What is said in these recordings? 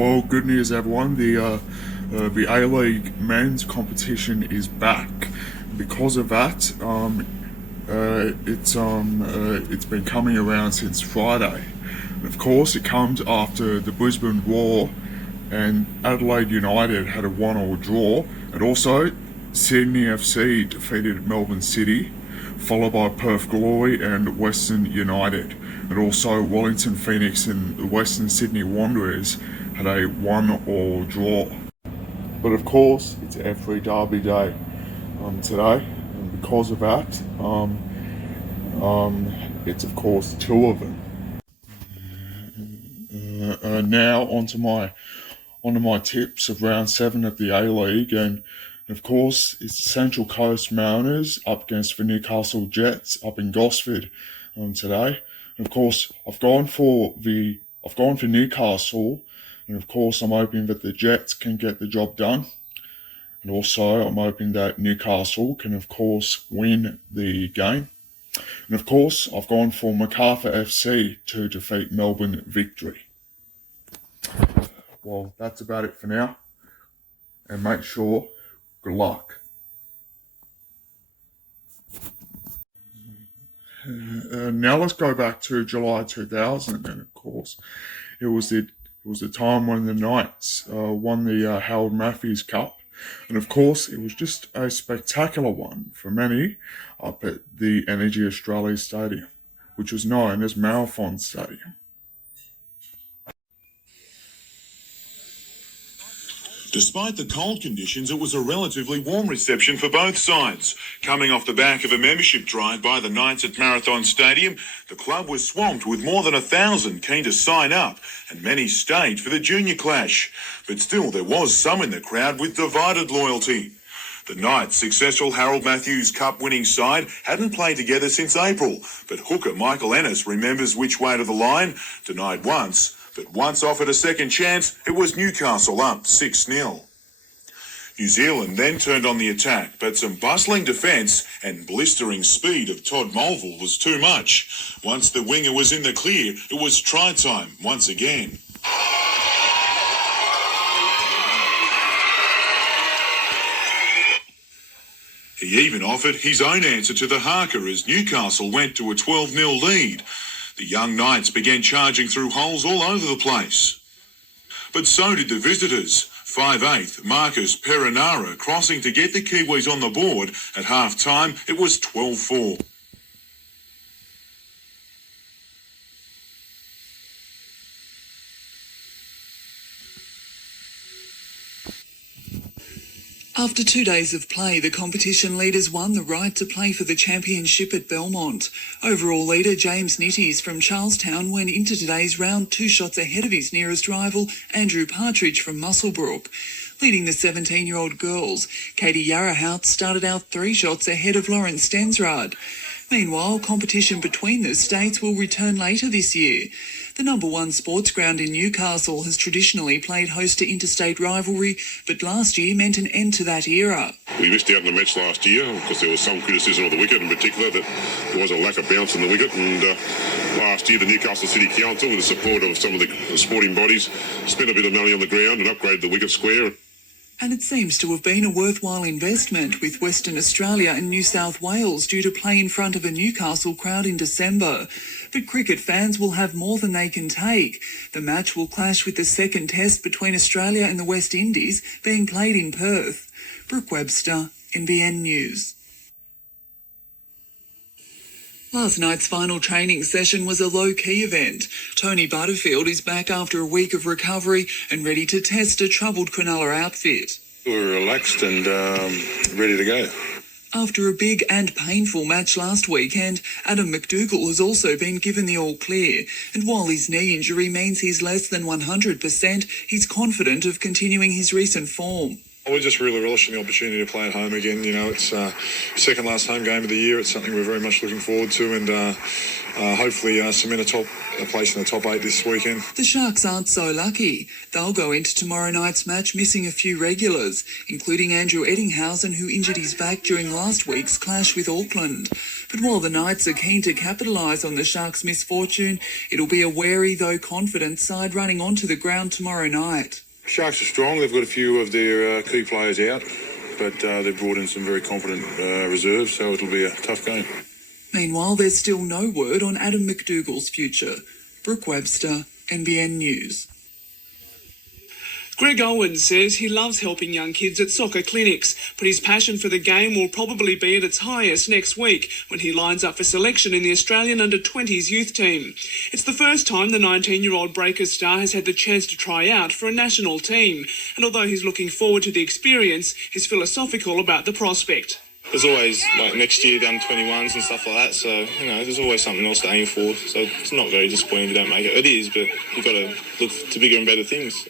Well, good news, everyone. The A-League men's competition is back. Because of that, it's been coming around since Friday. And of course, it comes after the Brisbane Roar and Adelaide United had a 1-1 draw, and also Sydney FC defeated Melbourne City, followed by Perth Glory and Western United. And also Wellington Phoenix and the Western Sydney Wanderers had a 1-1 draw. But of course, it's every derby day today, and because of that, it's of course two of them. Now onto my tips of round 7 of the A-League, and of course it's Central Coast Mariners up against the Newcastle Jets up in Gosford today. And of course I've gone for Newcastle, and of course I'm hoping that the Jets can get the job done. And also I'm hoping that Newcastle can of course win the game. And of course I've gone for Macarthur FC to defeat Melbourne Victory. Well, that's about it for now. And make sure, good luck. Now let's go back to July 2000, and of course it was the time when the Knights won the Harold Matthews Cup, and of course it was just a spectacular one for many up at the Energy Australia Stadium, which was known as Marathon Stadium. Despite the cold conditions, it was a relatively warm reception for both sides. Coming off the back of a membership drive by the Knights at Marathon Stadium, the club was swamped with more than 1,000 keen to sign up, and many stayed for the junior clash. But still, there was some in the crowd with divided loyalty. The Knights' successful Harold Matthews Cup winning side hadn't played together since April, but hooker Michael Ennis remembers which way to the line, denied once, but once offered a second chance, it was Newcastle up 6-0. New Zealand then turned on the attack, but some bustling defence and blistering speed of Todd Mulville was too much. Once the winger was in the clear, it was try time once again. He even offered his own answer to the Harker as Newcastle went to a 12-0 lead. The young Knights began charging through holes all over the place. But so did the visitors. 5/8 Marcus Perinara crossing to get the Kiwis on the board. At half-time, it was 12-4. After 2 days of play, the competition leaders won the right to play for the championship at Belmont. Overall leader James Nitties from Charlestown went into today's round 2 shots ahead of his nearest rival, Andrew Partridge from Muswellbrook. Leading the 17-year-old girls, Katie Yarrahout started out 3 shots ahead of Lauren Stensrad. Meanwhile, competition between the states will return later this year. The number 1 sports ground in Newcastle has traditionally played host to interstate rivalry, but last year meant an end to that era. We missed out on the match last year because there was some criticism of the wicket in particular, that there was a lack of bounce in the wicket, and last year the Newcastle City Council, with the support of some of the sporting bodies, spent a bit of money on the ground and upgraded the wicket square. And it seems to have been a worthwhile investment, with Western Australia and New South Wales due to play in front of a Newcastle crowd in December. But cricket fans will have more than they can take. The match will clash with the second test between Australia and the West Indies being played in Perth. Brooke Webster, NBN News. Last night's final training session was a low-key event. Tony Butterfield is back after a week of recovery and ready to test a troubled Cronulla outfit. We're relaxed and ready to go. After a big and painful match last weekend, Adam McDougall has also been given the all-clear. And while his knee injury means he's less than 100%, he's confident of continuing his recent form. We're just really relishing the opportunity to play at home again. You know, it's second last home game of the year. It's something we're very much looking forward to, and hopefully cement a place in the top 8 this weekend. The Sharks aren't so lucky. They'll go into tomorrow night's match missing a few regulars, including Andrew Eddinghausen, who injured his back during last week's clash with Auckland. But while the Knights are keen to capitalise on the Sharks' misfortune, it'll be a wary though confident side running onto the ground tomorrow night. Sharks are strong. They've got a few of their key players out, but they've brought in some very competent reserves, so it'll be a tough game. Meanwhile, there's still no word on Adam McDougall's future. Brooke Webster, NBN News. Greg Owens says he loves helping young kids at soccer clinics, but his passion for the game will probably be at its highest next week when he lines up for selection in the Australian under-20s youth team. It's the first time the 19-year-old Breakers star has had the chance to try out for a national team, and although he's looking forward to the experience, he's philosophical about the prospect. There's always, like, next year down to 21s and stuff like that, so, you know, there's always something else to aim for, so it's not very disappointing if you don't make it. It is, but you've got to look to bigger and better things.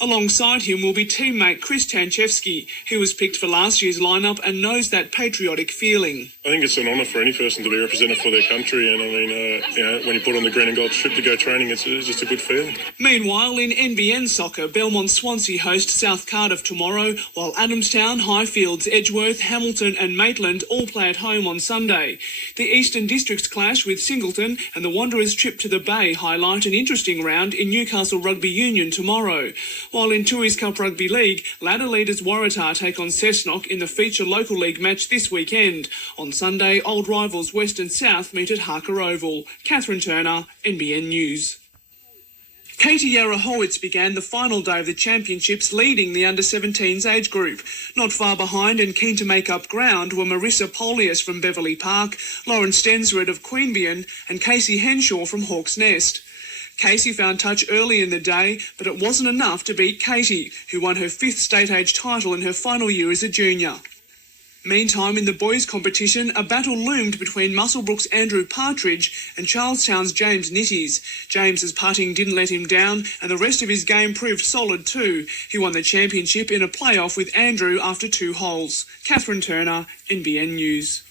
Alongside him will be teammate Chris Tanchevsky, who was picked for last year's lineup and knows that patriotic feeling. I think it's an honour for any person to be represented for their country, and I mean, you know, when you put on the green and gold strip to go training, it's just a good feeling. Meanwhile, in NBN soccer, Belmont Swansea host South Cardiff tomorrow, while Adamstown, Highfields, Edgeworth, Hamilton and Maitland all play at home on Sunday. The Eastern Districts clash with Singleton, and the Wanderers' trip to the Bay highlight an interesting round in Newcastle Rugby Union tomorrow. While in Tooheys Cup Rugby League, ladder leaders Waratah take on Cessnock in the feature local league match this weekend. On Sunday, old rivals West and South meet at Harker Oval. Catherine Turner, NBN News. Katie Yarra-Howitz began the final day of the championships leading the under-17s age group. Not far behind and keen to make up ground were Marissa Polius from Beverley Park, Lauren Stensred of Queanbeyan and Casey Henshaw from Hawk's Nest. Casey found touch early in the day, but it wasn't enough to beat Katie, who won her 5th state age title in her final year as a junior. Meantime, in the boys' competition, a battle loomed between Muswellbrook's Andrew Partridge and Charlestown's James Nitties. James's putting didn't let him down, and the rest of his game proved solid too. He won the championship in a playoff with Andrew after 2 holes. Catherine Turner, NBN News.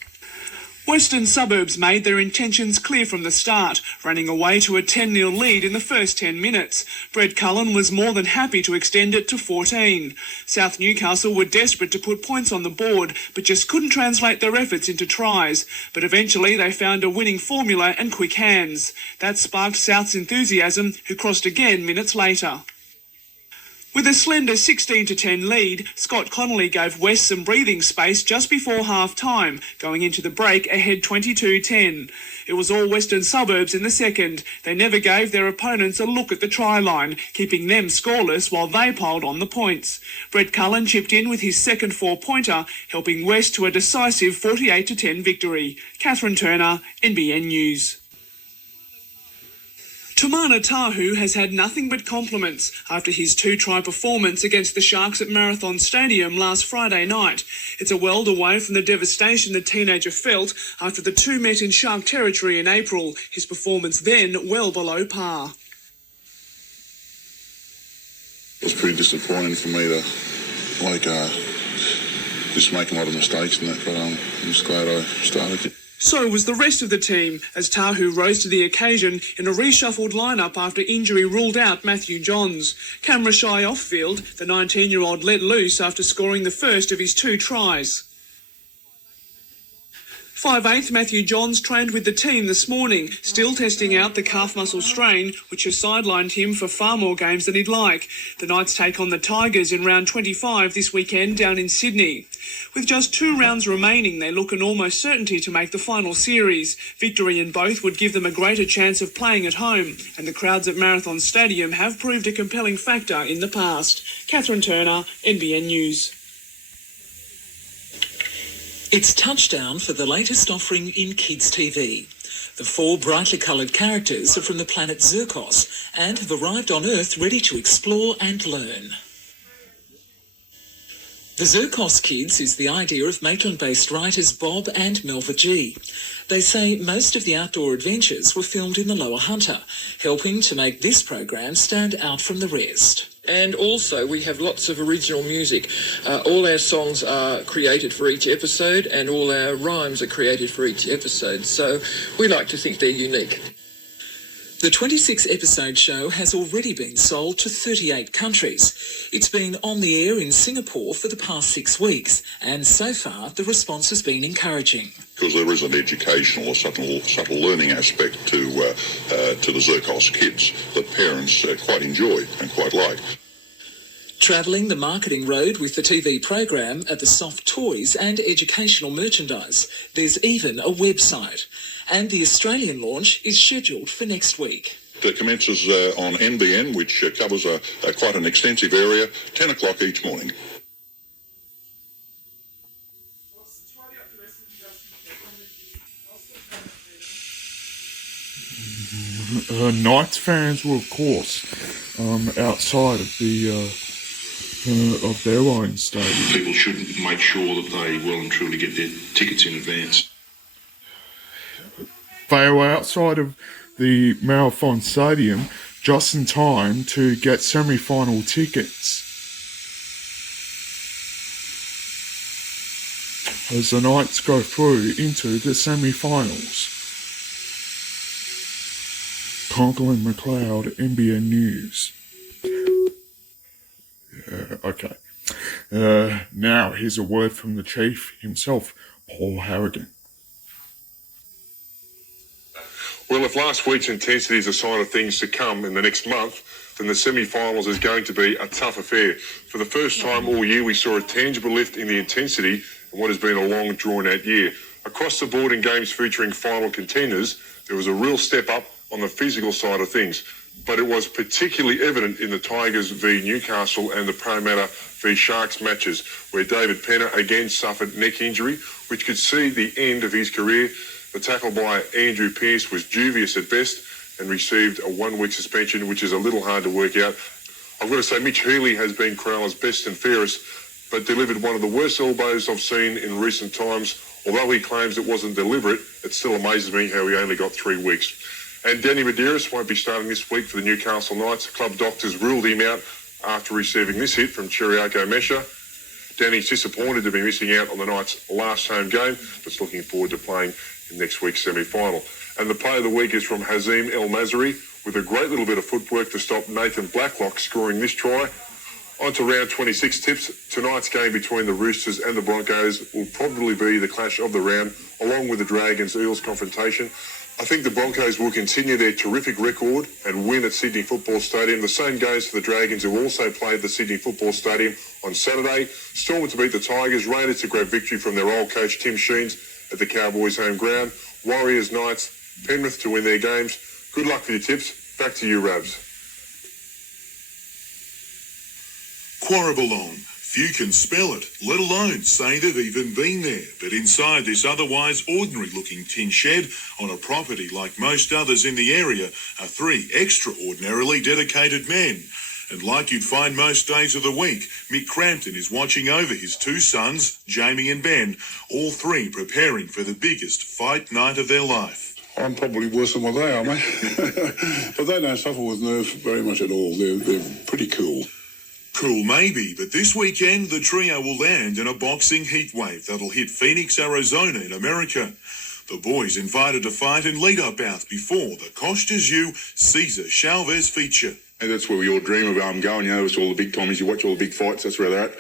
Western Suburbs made their intentions clear from the start, running away to a 10-0 lead in the first 10 minutes. Brett Cullen was more than happy to extend it to 14. South Newcastle were desperate to put points on the board, but just couldn't translate their efforts into tries. But eventually they found a winning formula and quick hands. That sparked South's enthusiasm, who crossed again minutes later. With a slender 16-10 lead, Scott Connolly gave West some breathing space just before half-time, going into the break ahead 22-10. It was all Western Suburbs in the second. They never gave their opponents a look at the try line, keeping them scoreless while they piled on the points. Brett Cullen chipped in with his second 4-pointer, helping West to a decisive 48-10 victory. Catherine Turner, NBN News. Tumana Tahu has had nothing but compliments after his 2-try performance against the Sharks at Marathon Stadium last Friday night. It's a world away from the devastation the teenager felt after the two met in Shark territory in April, his performance then well below par. It was pretty disappointing for me to, just make a lot of mistakes and that, but I'm just glad I started it. So was the rest of the team, as Tahu rose to the occasion in a reshuffled lineup after injury ruled out Matthew Johns. Camera shy off-field, the 19-year-old let loose after scoring the first of his 2 tries. 5'8" Matthew Johns trained with the team this morning, still testing out the calf muscle strain, which has sidelined him for far more games than he'd like. The Knights take on the Tigers in round 25 this weekend down in Sydney. With just 2 rounds remaining, they look an almost certainty to make the final series. Victory in both would give them a greater chance of playing at home, and the crowds at Marathon Stadium have proved a compelling factor in the past. Catherine Turner, NBN News. It's touchdown for the latest offering in kids' TV. The 4 brightly coloured characters are from the planet Zircos and have arrived on Earth ready to explore and learn. The Zircos Kids is the idea of Maitland-based writers Bob and Melva G. They say most of the outdoor adventures were filmed in the Lower Hunter, helping to make this program stand out from the rest. And also we have lots of original music. All our songs are created for each episode and all our rhymes are created for each episode. So we like to think they're unique. The 26-episode show has already been sold to 38 countries. It's been on the air in Singapore for the past 6 weeks, and so far the response has been encouraging. Because there is an educational or subtle learning aspect to the Zircos kids that parents quite enjoy and quite like. Travelling the marketing road with the TV program are the soft toys and educational merchandise. There's even a website. And the Australian launch is scheduled for next week. It commences on NBN, which covers quite an extensive area, 10 o'clock each morning. Knights fans were, of course, outside of the of their own stadium. People should make sure that they well and truly get their tickets in advance. They were outside of the Marathon Stadium just in time to get semi-final tickets. As the Knights go through into the semi-finals. Conklin McLeod, NBN News. Okay. Now here's a word from the Chief himself, Paul Harrigan. Well, if last week's intensity is a sign of things to come in the next month, then the semi-finals is going to be a tough affair. For the first time all year, we saw a tangible lift in the intensity in what has been a long, drawn-out year. Across the board in games featuring final contenders, there was a real step up on the physical side of things. But it was particularly evident in the Tigers v Newcastle and the Parramatta v Sharks matches, where David Penner again suffered neck injury, which could see the end of his career. The tackle by Andrew Pearce was dubious at best and received a 1-week suspension, which is a little hard to work out. I've got to say, Mitch Healy has been Cronulla's best and fairest, but delivered one of the worst elbows I've seen in recent times. Although he claims it wasn't deliberate, it still amazes me how he only got 3 weeks. And Danny Medeiros won't be starting this week for the Newcastle Knights. Club doctors ruled him out after receiving this hit from Chiriako Mesha. Danny's disappointed to be missing out on the Knights' last home game, but's looking forward to playing in next week's semi-final. And the play of the week is from Hazim El Mazri, with a great little bit of footwork to stop Nathan Blacklock scoring this try. On to round 26 tips. Tonight's game between the Roosters and the Broncos will probably be the clash of the round, along with the Dragons-Eels confrontation. I think the Broncos will continue their terrific record and win at Sydney Football Stadium. The same goes for the Dragons, who also played the Sydney Football Stadium on Saturday. Storm to beat the Tigers. Raiders to great victory from their old coach Tim Sheens at the Cowboys' home ground. Warriors, Knights, Penrith to win their games. Good luck for your tips. Back to you, Rabs. Quarrabalong. Few can spell it, let alone say they've even been there. But inside this otherwise ordinary-looking tin shed on a property like most others in the area are 3 extraordinarily dedicated men. And like you'd find most days of the week, Mick Crampton is watching over his 2 sons, Jamie and Ben, all 3 preparing for the biggest fight night of their life. I'm probably worse than what they are, mate. But they don't suffer with nerves very much at all. They're pretty cool. Cool maybe, but this weekend the trio will land in a boxing heatwave that'll hit Phoenix, Arizona in America. The boys invited to fight in lead-up bout before the Costa Azul Cesar Chavez feature. And that's where we all dream of going, you know, it's all the big Tommies, you watch all the big fights, that's where they're at.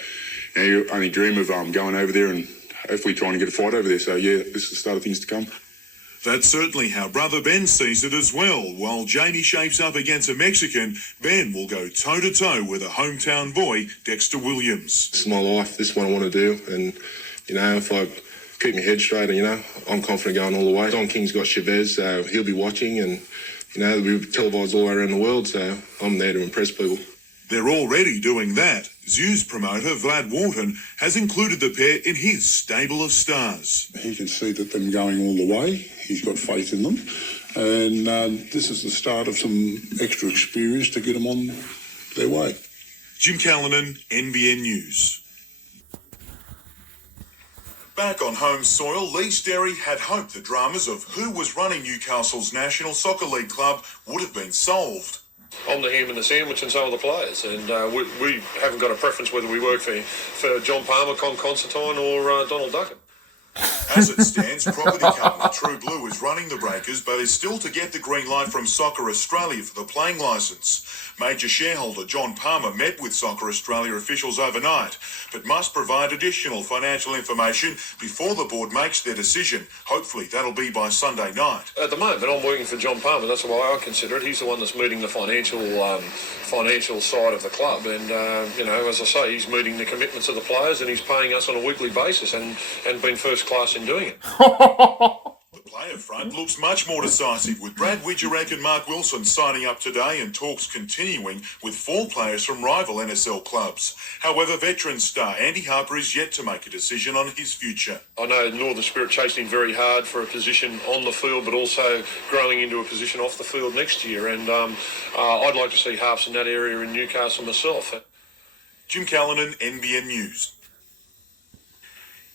And you only dream of going over there and hopefully trying to get a fight over there. So yeah, this is the start of things to come. That's certainly how brother Ben sees it as well. While Jamie shapes up against a Mexican, Ben will go toe-to-toe with a hometown boy, Dexter Williams. This is my life, this is what I want to do, and, you know, if I keep my head straight, and, you know, I'm confident going all the way. Don King's got Chavez, so he'll be watching, and, you know, we'll be televised all around the world, so I'm there to impress people. They're already doing that. Zew's promoter, Vlad Wharton, has included the pair in his stable of stars. He can see that them going all the way. He's got faith in them. And this is the start of some extra experience to get them on their way. Jim Callanan, NBN News. Back on home soil, Lee Sterry had hoped the dramas of who was running Newcastle's National Soccer League club would have been solved. I'm the ham and the sandwich and so are the players, and we haven't got a preference whether we work for John Palmer, Con Constantine or Donald Dugan. As it stands, property company True Blue is running the breakers, but is still to get the green light from Soccer Australia for the playing licence. Major shareholder John Palmer met with Soccer Australia officials overnight, but must provide additional financial information before the board makes their decision. Hopefully that'll be by Sunday night. At the moment, I'm working for John Palmer. That's the way I consider it. He's the one that's meeting the financial side of the club, and as I say, he's meeting the commitments of the players, and he's paying us on a weekly basis, and been first class in doing it. The player front looks much more decisive, with Brad Widgerek and Mark Wilson signing up today and talks continuing with 4 players from rival NSL clubs. However, veteran star Andy Harper is yet to make a decision on his future. I know Northern Spirit chasing very hard for a position on the field, but also growing into a position off the field next year, and I'd like to see Harps in that area in Newcastle myself. Jim Callanan, NBN News.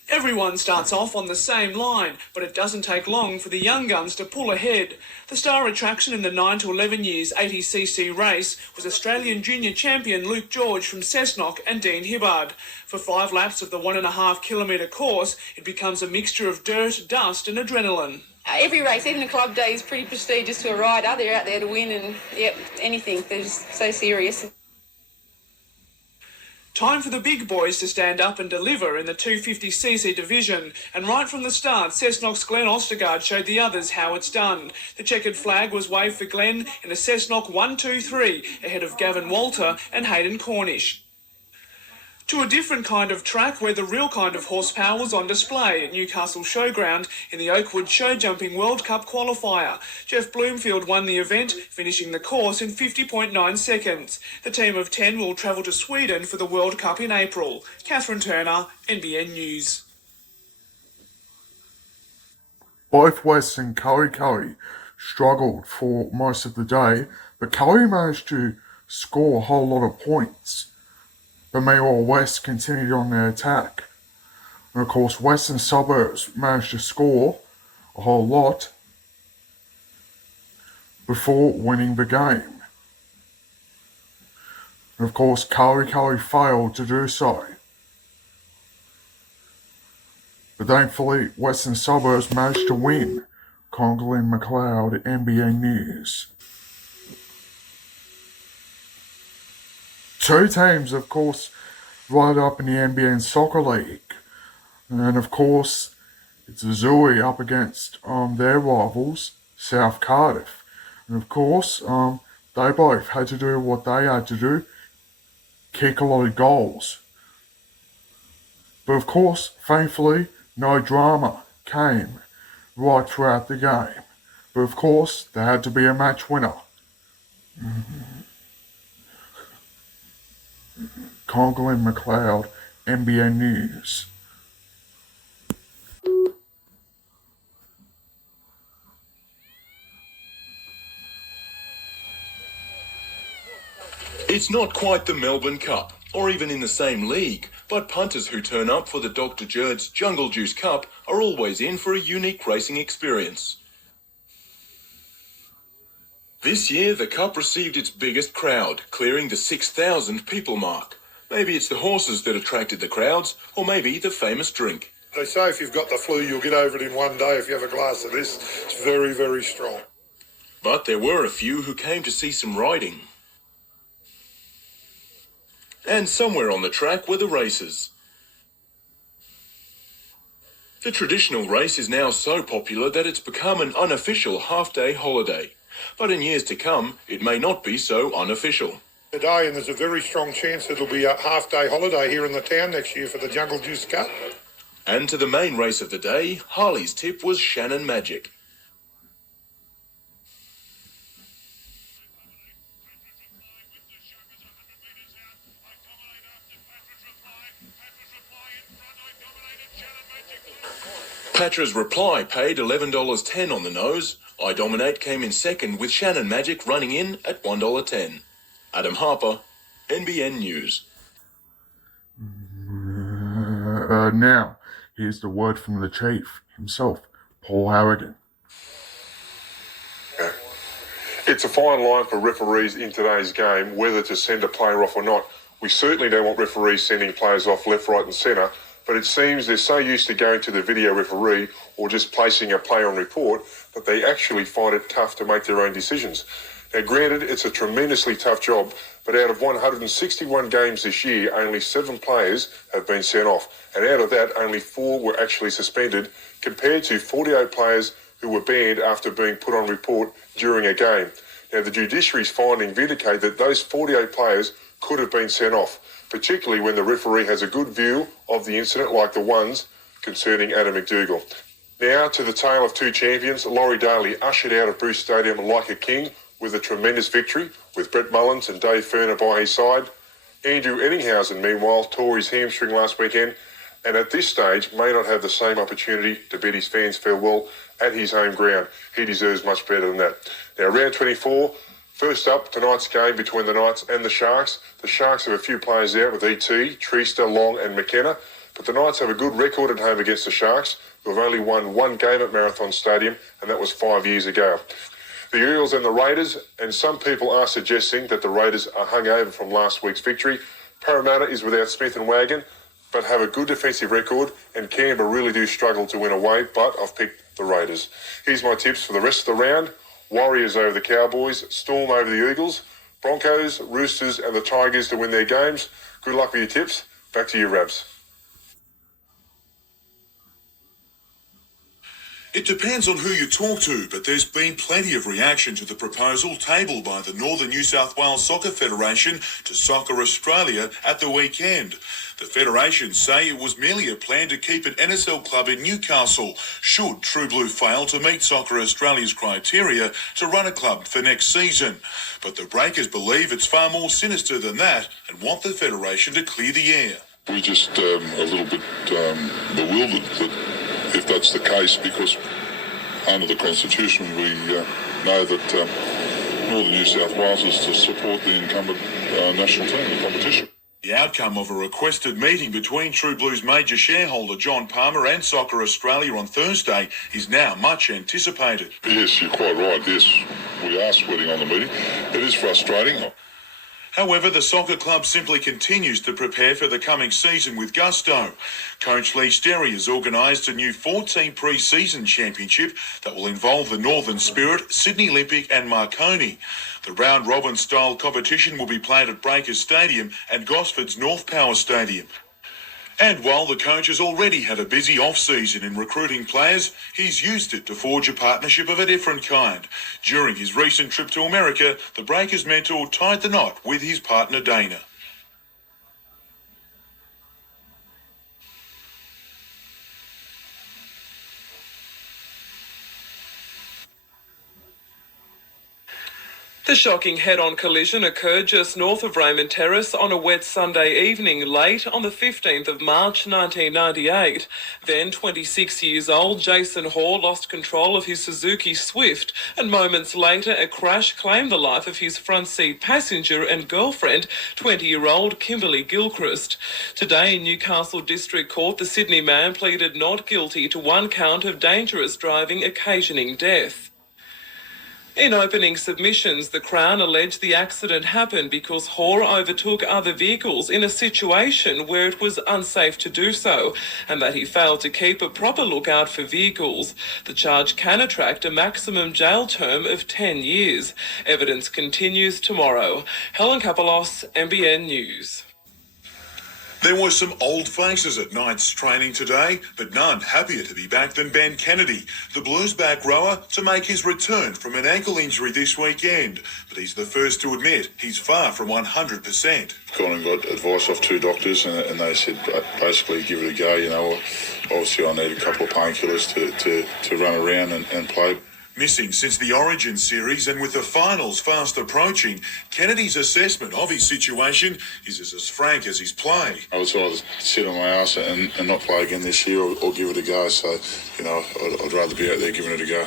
Everyone starts off on the same line, but it doesn't take long for the young guns to pull ahead. The star attraction in the 9 to 11 years 80cc race was Australian junior champion Luke George from Cessnock and Dean Hibbard. For 5 laps of the 1.5 kilometre course, it becomes a mixture of dirt, dust and adrenaline. Every race, even the club day, is pretty prestigious to a rider. They're out there to win and, anything. They're just so serious. Time for the big boys to stand up and deliver in the 250cc division, and right from the start, Cessnock's Glenn Ostergaard showed the others how it's done. The checkered flag was waved for Glenn in a Cessnock 1-2-3, ahead of Gavin Walter and Hayden Cornish. To a different kind of track where the real kind of horsepower was on display at Newcastle Showground in the Oakwood Show Jumping World Cup qualifier. Jeff Bloomfield won the event, finishing the course in 50.9 seconds. The team of 10 will travel to Sweden for the World Cup in April. Catherine Turner, NBN News. Both West and Curry struggled for most of the day, but Curry managed to score a whole lot of points. But meanwhile, West continued on their attack. And of course, Western Suburbs managed to score a whole lot before winning the game. And of course, Curry failed to do so. But thankfully, Western Suburbs managed to win. Conglin McLeod, NBN News. 2 teams, of course, right up in the NBN Soccer League. And of course, it's Zooey up against their rivals, South Cardiff. And of course, they both had to do what they had to do, kick a lot of goals. But of course, thankfully, no drama came right throughout the game. But of course, there had to be a match winner. Conglin McLeod, NBN News. It's not quite the Melbourne Cup, or even in the same league, but punters who turn up for the Dr. Jerd's Jungle Juice Cup are always in for a unique racing experience. This year, the Cup received its biggest crowd, clearing the 6,000 people mark. Maybe it's the horses that attracted the crowds, or maybe the famous drink. They say if you've got the flu, you'll get over it in one day if you have a glass of this. It's very, very strong. But there were a few who came to see some riding. And somewhere on the track were the races. The traditional race is now so popular that it's become an unofficial half-day holiday. But in years to come, it may not be so unofficial. Today, and there's a very strong chance it'll be a half-day holiday here in the town next year for the Jungle Juice Cup. And to the main race of the day, Harley's tip was Shannon Magic. Patra's Reply paid $11.10 on the nose. I Dominate came in second with Shannon Magic running in at $1.10. Adam Harper, NBN News. Now, here's the word from the chief himself, Paul Harrigan. It's a fine line for referees in today's game whether to send a player off or not. We certainly don't want referees sending players off left, right and centre, but it seems they're so used to going to the video referee or just placing a player on report that they actually find it tough to make their own decisions. Now, granted, it's a tremendously tough job, but out of 161 games this year, only 7 players have been sent off, and out of that, only 4 were actually suspended, compared to 48 players who were banned after being put on report during a game. Now, the judiciary's finding vindicate that those 48 players could have been sent off, particularly when the referee has a good view of the incident, like the ones concerning Adam McDougall. Now, to the tale of 2 champions, Laurie Daly ushered out of Bruce Stadium like a king with a tremendous victory, with Brett Mullins and Dave Ferner by his side. Andrew Ettinghausen, meanwhile, tore his hamstring last weekend, and at this stage may not have the same opportunity to bid his fans farewell at his home ground. He deserves much better than that. Now, round 24, first up, tonight's game between the Knights and the Sharks. The Sharks have a few players out with E.T., Treaster, Long and McKenna, but the Knights have a good record at home against the Sharks, who have only won 1 game at Marathon Stadium, and that was 5 years ago. The Eels and the Raiders, and some people are suggesting that the Raiders are hungover from last week's victory. Parramatta is without Smith and Wagon, but have a good defensive record, and Canberra really do struggle to win away, but I've picked the Raiders. Here's my tips for the rest of the round. Warriors over the Cowboys, Storm over the Eagles, Broncos, Roosters and the Tigers to win their games. Good luck with your tips. Back to you, Rabs. It depends on who you talk to, but there's been plenty of reaction to the proposal tabled by the Northern New South Wales Soccer Federation to Soccer Australia at the weekend. The Federation say it was merely a plan to keep an NSL club in Newcastle should True Blue fail to meet Soccer Australia's criteria to run a club for next season. But the Breakers believe it's far more sinister than that and want the Federation to clear the air. We're just a little bit bewildered that if that's the case, because under the Constitution we know that Northern New South Wales is to support the incumbent national team in the competition. The outcome of a requested meeting between True Blue's major shareholder John Palmer and Soccer Australia on Thursday is now much anticipated. Yes, you're quite right. Yes, we are sweating on the meeting. It is frustrating. However, the soccer club simply continues to prepare for the coming season with gusto. Coach Lee Sterry has organised a new 14 pre-season championship that will involve the Northern Spirit, Sydney Olympic and Marconi. The round-robin style competition will be played at Breakers Stadium and Gosford's North Power Stadium. And while the coach has already had a busy off-season in recruiting players, he's used it to forge a partnership of a different kind. During his recent trip to America, the Breakers mentor tied the knot with his partner Dana. The shocking head-on collision occurred just north of Raymond Terrace on a wet Sunday evening late on the 15th of March 1998. Then 26 years old Jason Hoare lost control of his Suzuki Swift, and moments later a crash claimed the life of his front seat passenger and girlfriend, 20-year-old Kimberly Gilchrist. Today in Newcastle District Court, the Sydney man pleaded not guilty to 1 count of dangerous driving occasioning death. In opening submissions, the Crown alleged the accident happened because Hoare overtook other vehicles in a situation where it was unsafe to do so, and that he failed to keep a proper lookout for vehicles. The charge can attract a maximum jail term of 10 years. Evidence continues tomorrow. Helen Kapelos, NBN News. There were some old faces at Knights training today, but none happier to be back than Ben Kennedy, the Blues back rower, to make his return from an ankle injury this weekend. But he's the first to admit he's far from 100%. Gone and got advice off 2 doctors, and they said basically give it a go. You know, obviously I need a couple of painkillers to run around and play. Missing since the Origin series and with the finals fast approaching, Kennedy's assessment of his situation is as frank as his play. I would either sit on my ass and not play again this year or give it a go. So, you know, I'd rather be out there giving it a go.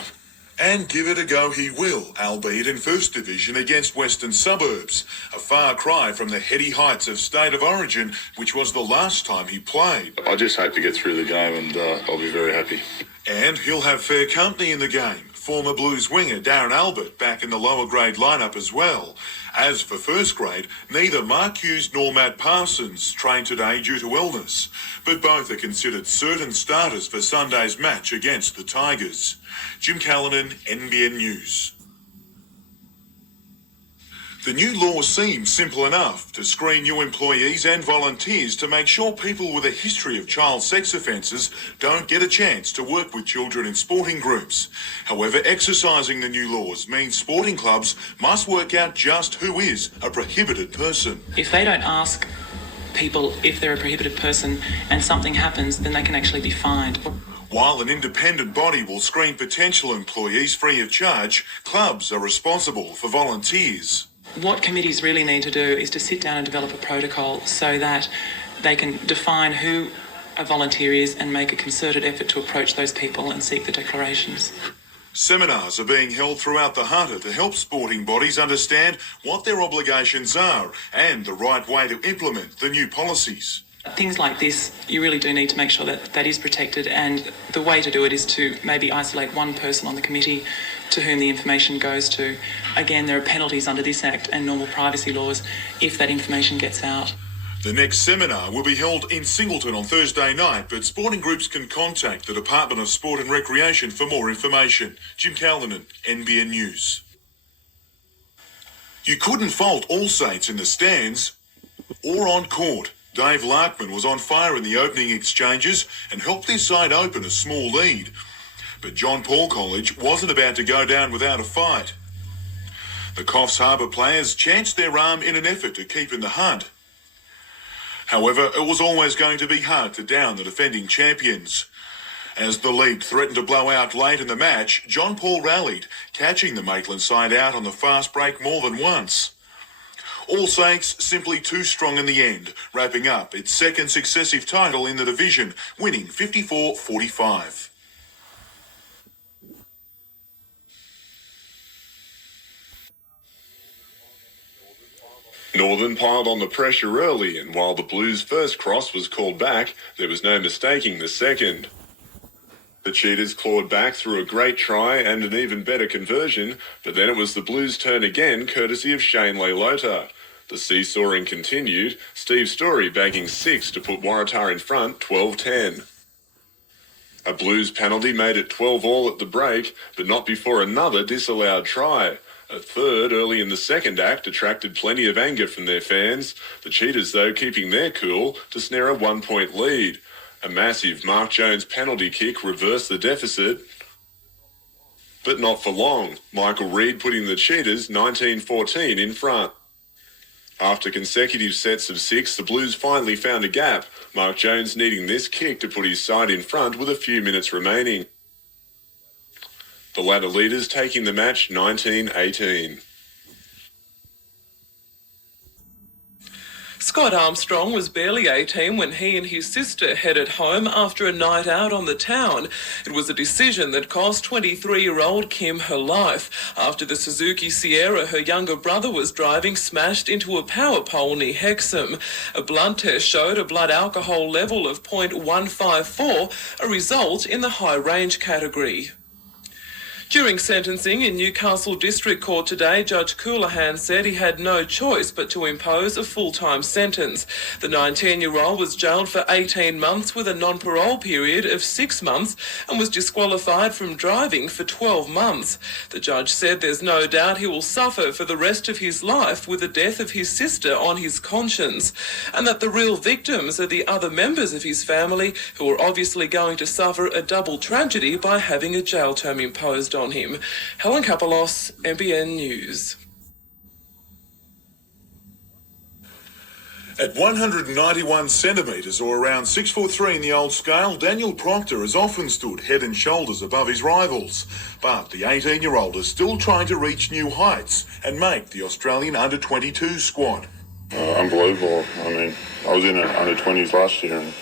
And give it a go he will, albeit in First Division against Western Suburbs. A far cry from the heady heights of State of Origin, which was the last time he played. I just hope to get through the game and I'll be very happy. And he'll have fair company in the game. Former Blues winger Darren Albert back in the lower grade lineup as well. As for first grade, neither Mark Hughes nor Matt Parsons trained today due to illness, but both are considered certain starters for Sunday's match against the Tigers. Jim Callanan, NBN News. The new law seems simple enough to screen new employees and volunteers to make sure people with a history of child sex offences don't get a chance to work with children in sporting groups. However, exercising the new laws means sporting clubs must work out just who is a prohibited person. If they don't ask people if they're a prohibited person and something happens, then they can actually be fined. While an independent body will screen potential employees free of charge, clubs are responsible for volunteers. What committees really need to do is to sit down and develop a protocol so that they can define who a volunteer is and make a concerted effort to approach those people and seek the declarations. Seminars are being held throughout the Hunter to help sporting bodies understand what their obligations are and the right way to implement the new policies. Things like this, you really do need to make sure that that is protected, and the way to do it is to maybe isolate one person on the committee to whom the information goes to. Again, there are penalties under this Act and normal privacy laws if that information gets out. The next seminar will be held in Singleton on Thursday night, but sporting groups can contact the Department of Sport and Recreation for more information. Jim Callanan, NBN News. You couldn't fault All Saints in the stands or on court. Dave Larkman was on fire in the opening exchanges and helped his side open a small lead. But John Paul College wasn't about to go down without a fight. The Coffs Harbour players chanced their arm in an effort to keep in the hunt. However, it was always going to be hard to down the defending champions. As the lead threatened to blow out late in the match, John Paul rallied, catching the Maitland side out on the fast break more than once. All Saints simply too strong in the end, wrapping up its second successive title in the division, winning 54-45. Northern piled on the pressure early, and while the Blues' first cross was called back, there was no mistaking the second. The Cheetahs clawed back through a great try and an even better conversion, but then it was the Blues' turn again, courtesy of Shane Leilota. The seesawing continued, Steve Story bagging 6 to put Waratah in front 12-10. A Blues penalty made it 12-all at the break, but not before another disallowed try. A third early in the second act attracted plenty of anger from their fans, the Cheetahs though keeping their cool to snare a 1-point lead. A massive Mark Jones penalty kick reversed the deficit, but not for long, Michael Reid putting the Cheetahs 19-14 in front. After consecutive sets of 6, the Blues finally found a gap, Mark Jones needing this kick to put his side in front with a few minutes remaining. The latter leaders taking the match 19-18. Scott Armstrong was barely 18 when he and his sister headed home after a night out on the town. It was a decision that cost 23-year-old Kim her life after the Suzuki Sierra her younger brother was driving smashed into a power pole near Hexham. A blood test showed a blood alcohol level of 0.154, a result in the high range category. During sentencing in Newcastle District Court today, Judge Coulahan said he had no choice but to impose a full-time sentence. The 19-year-old was jailed for 18 months with a non-parole period of 6 months and was disqualified from driving for 12 months. The judge said there's no doubt he will suffer for the rest of his life with the death of his sister on his conscience, and that the real victims are the other members of his family who are obviously going to suffer a double tragedy by having a jail term imposed on him. Helen Kapelos, NBN News. At 191 centimetres, or around 6'3" in the old scale, Daniel Proctor has often stood head and shoulders above his rivals. But the 18-year-old is still trying to reach new heights and make the Australian under-22 squad. Unbelievable. I mean, I was in the under-20s last year and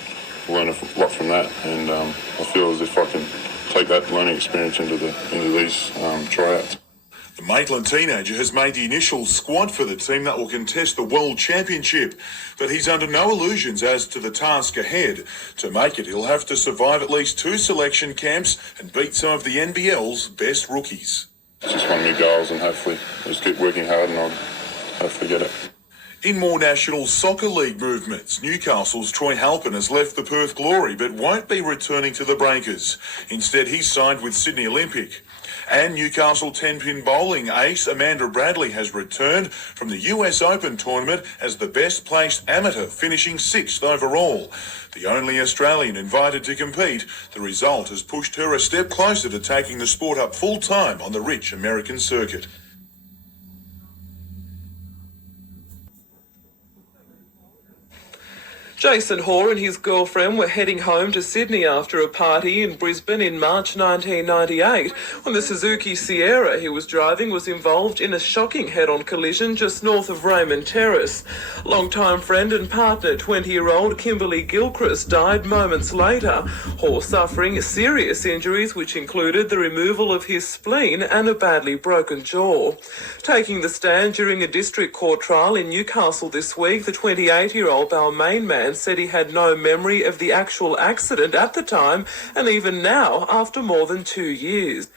learned a lot from that. And I feel as if I can take that learning experience into these tryouts. The Maitland teenager has made the initial squad for the team that will contest the World Championship, but he's under no illusions as to the task ahead. To make it, he'll have to survive at least 2 selection camps and beat some of the NBL's best rookies. It's just one of my goals, and hopefully just keep working hard, and hopefully get it. In more National Soccer League movements, Newcastle's Troy Halpin has left the Perth Glory but won't be returning to the Breakers. Instead, he's signed with Sydney Olympic. And Newcastle 10-pin bowling ace Amanda Bradley has returned from the US Open tournament as the best-placed amateur, finishing 6th overall. The only Australian invited to compete, the result has pushed her a step closer to taking the sport up full-time on the rich American circuit. Jason Hoare and his girlfriend were heading home to Sydney after a party in Brisbane in March 1998 when the Suzuki Sierra he was driving was involved in a shocking head-on collision just north of Raymond Terrace. Longtime friend and partner 20-year-old Kimberly Gilchrist died moments later, Hoare suffering serious injuries which included the removal of his spleen and a badly broken jaw. Taking the stand during a district court trial in Newcastle this week, the 28-year-old Balmain man said he had no memory of the actual accident at the time and even now after more than 2 years.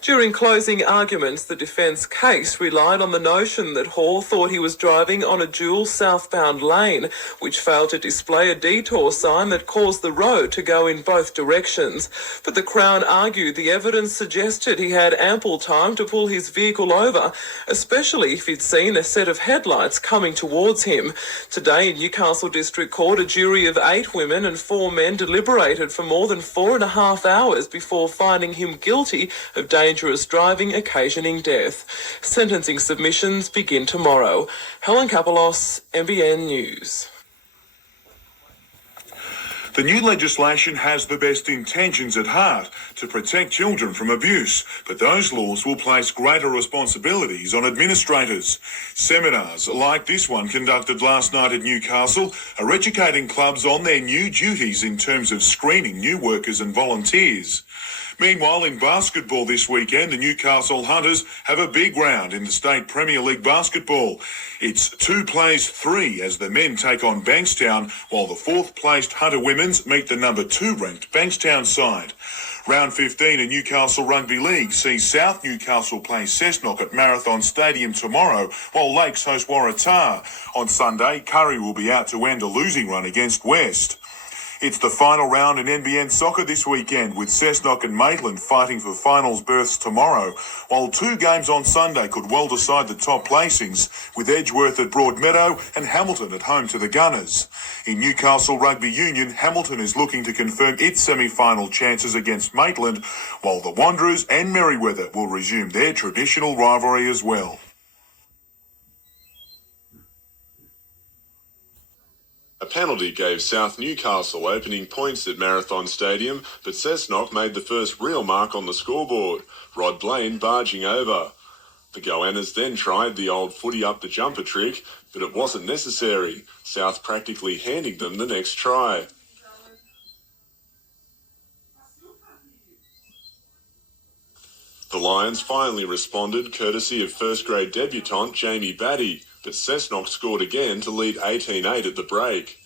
During closing arguments, the defence case relied on the notion that Hoare thought he was driving on a dual southbound lane, which failed to display a detour sign that caused the road to go in both directions. But the Crown argued the evidence suggested he had ample time to pull his vehicle over, especially if he'd seen a set of headlights coming towards him. Today in Newcastle District Court, a jury of 8 women and 4 men deliberated for more than 4.5 hours before finding him guilty of dangerous driving occasioning death. Sentencing submissions begin tomorrow. Helen Kapelos, NBN News. The new legislation has the best intentions at heart to protect children from abuse, but those laws will place greater responsibilities on administrators. Seminars like this one conducted last night at Newcastle are educating clubs on their new duties in terms of screening new workers and volunteers. Meanwhile, in basketball this weekend, the Newcastle Hunters have a big round in the State Premier League basketball. It's 2 plays 3 as the men take on Bankstown, while the 4th-placed Hunter Women's meet the number 2 ranked Bankstown side. Round 15 in Newcastle Rugby League sees South Newcastle play Cessnock at Marathon Stadium tomorrow, while Lakes host Waratah. On Sunday, Curry will be out to end a losing run against West. It's the final round in NBN soccer this weekend, with Cessnock and Maitland fighting for finals berths tomorrow, while 2 games on Sunday could well decide the top placings, with Edgeworth at Broadmeadow and Hamilton at home to the Gunners. In Newcastle Rugby Union, Hamilton is looking to confirm its semi-final chances against Maitland, while the Wanderers and Merriweather will resume their traditional rivalry as well. A penalty gave South Newcastle opening points at Marathon Stadium, but Cessnock made the first real mark on the scoreboard, Rod Blaine barging over. The Goannas then tried the old footy up the jumper trick, but it wasn't necessary, South practically handing them the next try. The Lions finally responded courtesy of first-grade debutant Jamie Batty, but Cessnock scored again to lead 18-8 at the break.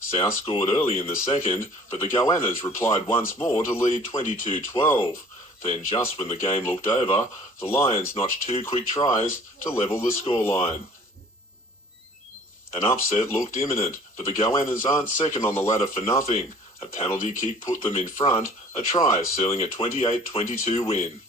South scored early in the second, but the Goannas replied once more to lead 22-12. Then, just when the game looked over, the Lions notched 2 quick tries to level the scoreline. An upset looked imminent, but the Goannas aren't second on the ladder for nothing. A penalty kick put them in front, a try sealing a 28-22 win.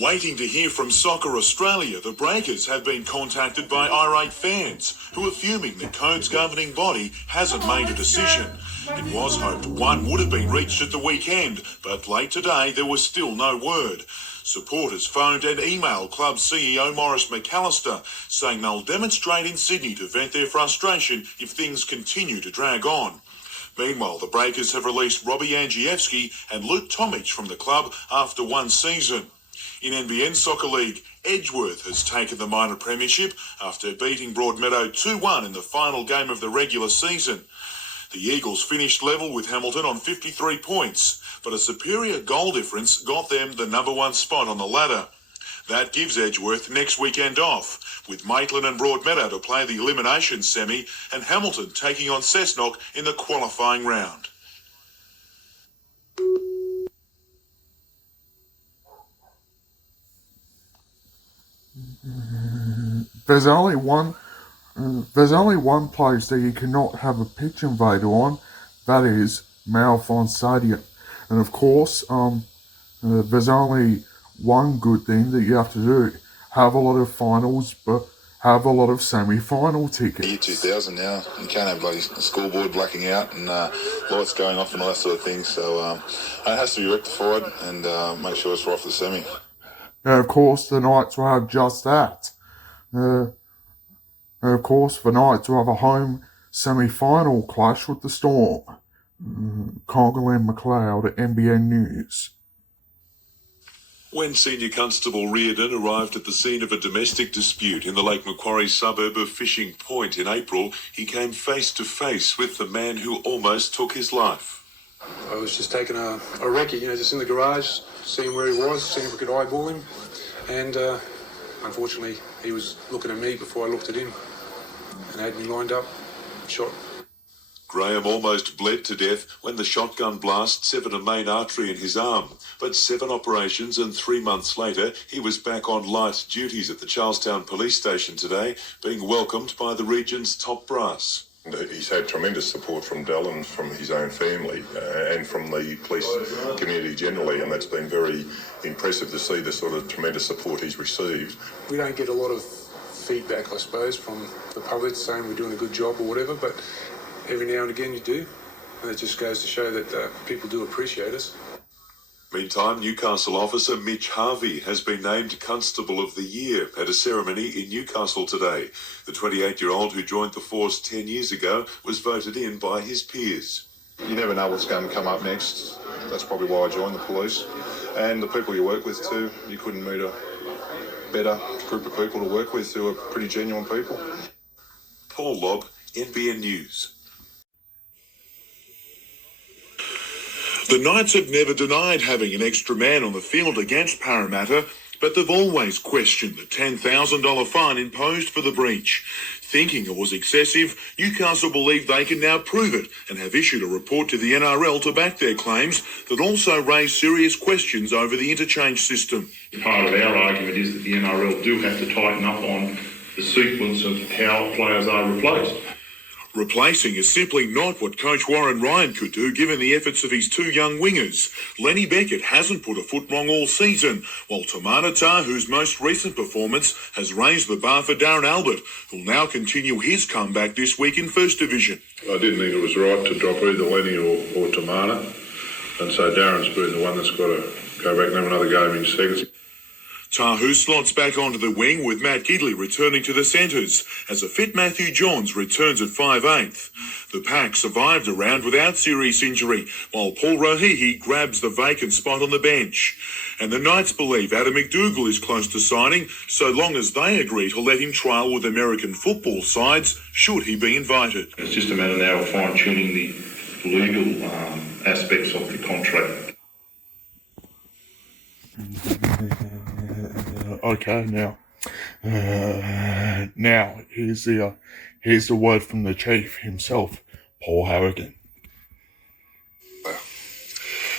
Waiting to hear from Soccer Australia, the Breakers have been contacted by irate fans who are fuming the code's governing body hasn't made a decision. It was hoped one would have been reached at the weekend, but late today there was still no word. Supporters phoned and emailed club CEO Maurice McAllister, saying they'll demonstrate in Sydney to vent their frustration if things continue to drag on. Meanwhile, the Breakers have released Robbie Angievski and Luke Tomic from the club after 1 season. In NBN Soccer League, Edgeworth has taken the minor premiership after beating Broadmeadow 2-1 in the final game of the regular season. The Eagles finished level with Hamilton on 53 points, but a superior goal difference got them the number 1 spot on the ladder. That gives Edgeworth next weekend off, with Maitland and Broadmeadow to play the elimination semi and Hamilton taking on Cessnock in the qualifying round. There's only one place that you cannot have a pitch invader on, that is Marathon Stadium. And of course, there's only one good thing that you have to do. Have a lot of finals, but have a lot of semi-final tickets. Year 2000 now, you can't have like a scoreboard blacking out and lights going off and all that sort of thing. So it has to be rectified and make sure it's right for the semi. And of course, the Knights will have just that. And of course, the Knights will have a home semi-final clash with the Storm. Congal McLeod at NBN News. When Senior Constable Reardon arrived at the scene of a domestic dispute in the Lake Macquarie suburb of Fishing Point in April, he came face to face with the man who almost took his life. I was just taking a recce, just in the garage, seeing where he was, seeing if we could eyeball him. And unfortunately, he was looking at me before I looked at him and had me lined up, shot. Graham almost bled to death when the shotgun blast severed a main artery in his arm. But 7 operations and 3 months later, he was back on light duties at the Charlestown Police Station today, being welcomed by the region's top brass. He's had tremendous support from Dell and from his own family and from the police community generally, and that's been very impressive to see the sort of tremendous support he's received. We don't get a lot of feedback, I suppose, from the public saying we're doing a good job or whatever, but every now and again you do, and it just goes to show that people do appreciate us. Meantime, Newcastle officer Mitch Harvey has been named Constable of the Year at a ceremony in Newcastle today. The 28-year-old who joined the force 10 years ago was voted in by his peers. You never know what's going to come up next. That's probably why I joined the police. And the people you work with too, you couldn't meet a better group of people to work with who are pretty genuine people. Paul Lobb, NBN News. The Knights have never denied having an extra man on the field against Parramatta, but they've always questioned the $10,000 fine imposed for the breach. Thinking it was excessive, Newcastle believe they can now prove it and have issued a report to the NRL to back their claims that also raise serious questions over the interchange system. Part of our argument is that the NRL do have to tighten up on the sequence of how players are replaced. Replacing is simply not what coach Warren Ryan could do given the efforts of his 2 young wingers. Lenny Beckett hasn't put a foot wrong all season, while Tamana Tahu's most recent performance has raised the bar for Darren Albert, who'll now continue his comeback this week in First Division. I didn't think it was right to drop either Lenny or Tamana, and so Darren's been the one that's got to go back and have another game in seconds. Tahu slots back onto the wing with Matt Gidley returning to the centres as a fit Matthew Johns returns at 5/8. The pack survived a round without serious injury, while Paul Rohihi grabs the vacant spot on the bench. And the Knights believe Adam McDougall is close to signing, so long as they agree to let him trial with American football sides, should he be invited. It's just a matter now of fine-tuning the legal aspects of the contract. Okay, now here's the word from the chief himself, Paul Harrigan.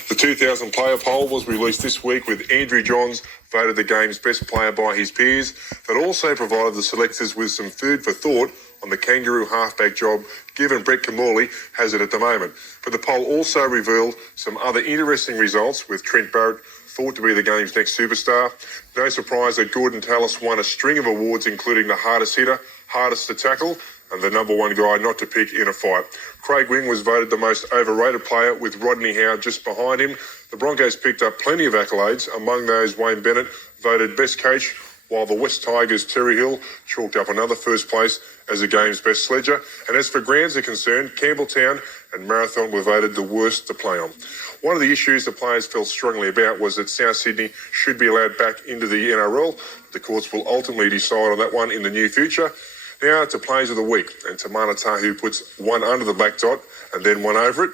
The 2000 player poll was released this week with Andrew Johns voted the game's best player by his peers, that also provided the selectors with some food for thought on the kangaroo halfback job, given Brett Kamali has it at the moment. But the poll also revealed some other interesting results, with Trent Barrett thought to be the game's next superstar. No surprise that Gordon Tallis won a string of awards, including the hardest hitter, hardest to tackle, and the number 1 guy not to pick in a fight. Craig Wing was voted the most overrated player, with Rodney Howe just behind him. The Broncos picked up plenty of accolades. Among those, Wayne Bennett voted best coach, while the West Tigers' Terry Hill chalked up another first place as the game's best sledger. And as for grounds are concerned, Campbelltown and Marathon were voted the worst to play on. One of the issues the players felt strongly about was that South Sydney should be allowed back into the NRL. The courts will ultimately decide on that one in the near future. Now to Players of the Week, and Tamana Tahu puts one under the black dot and then one over it.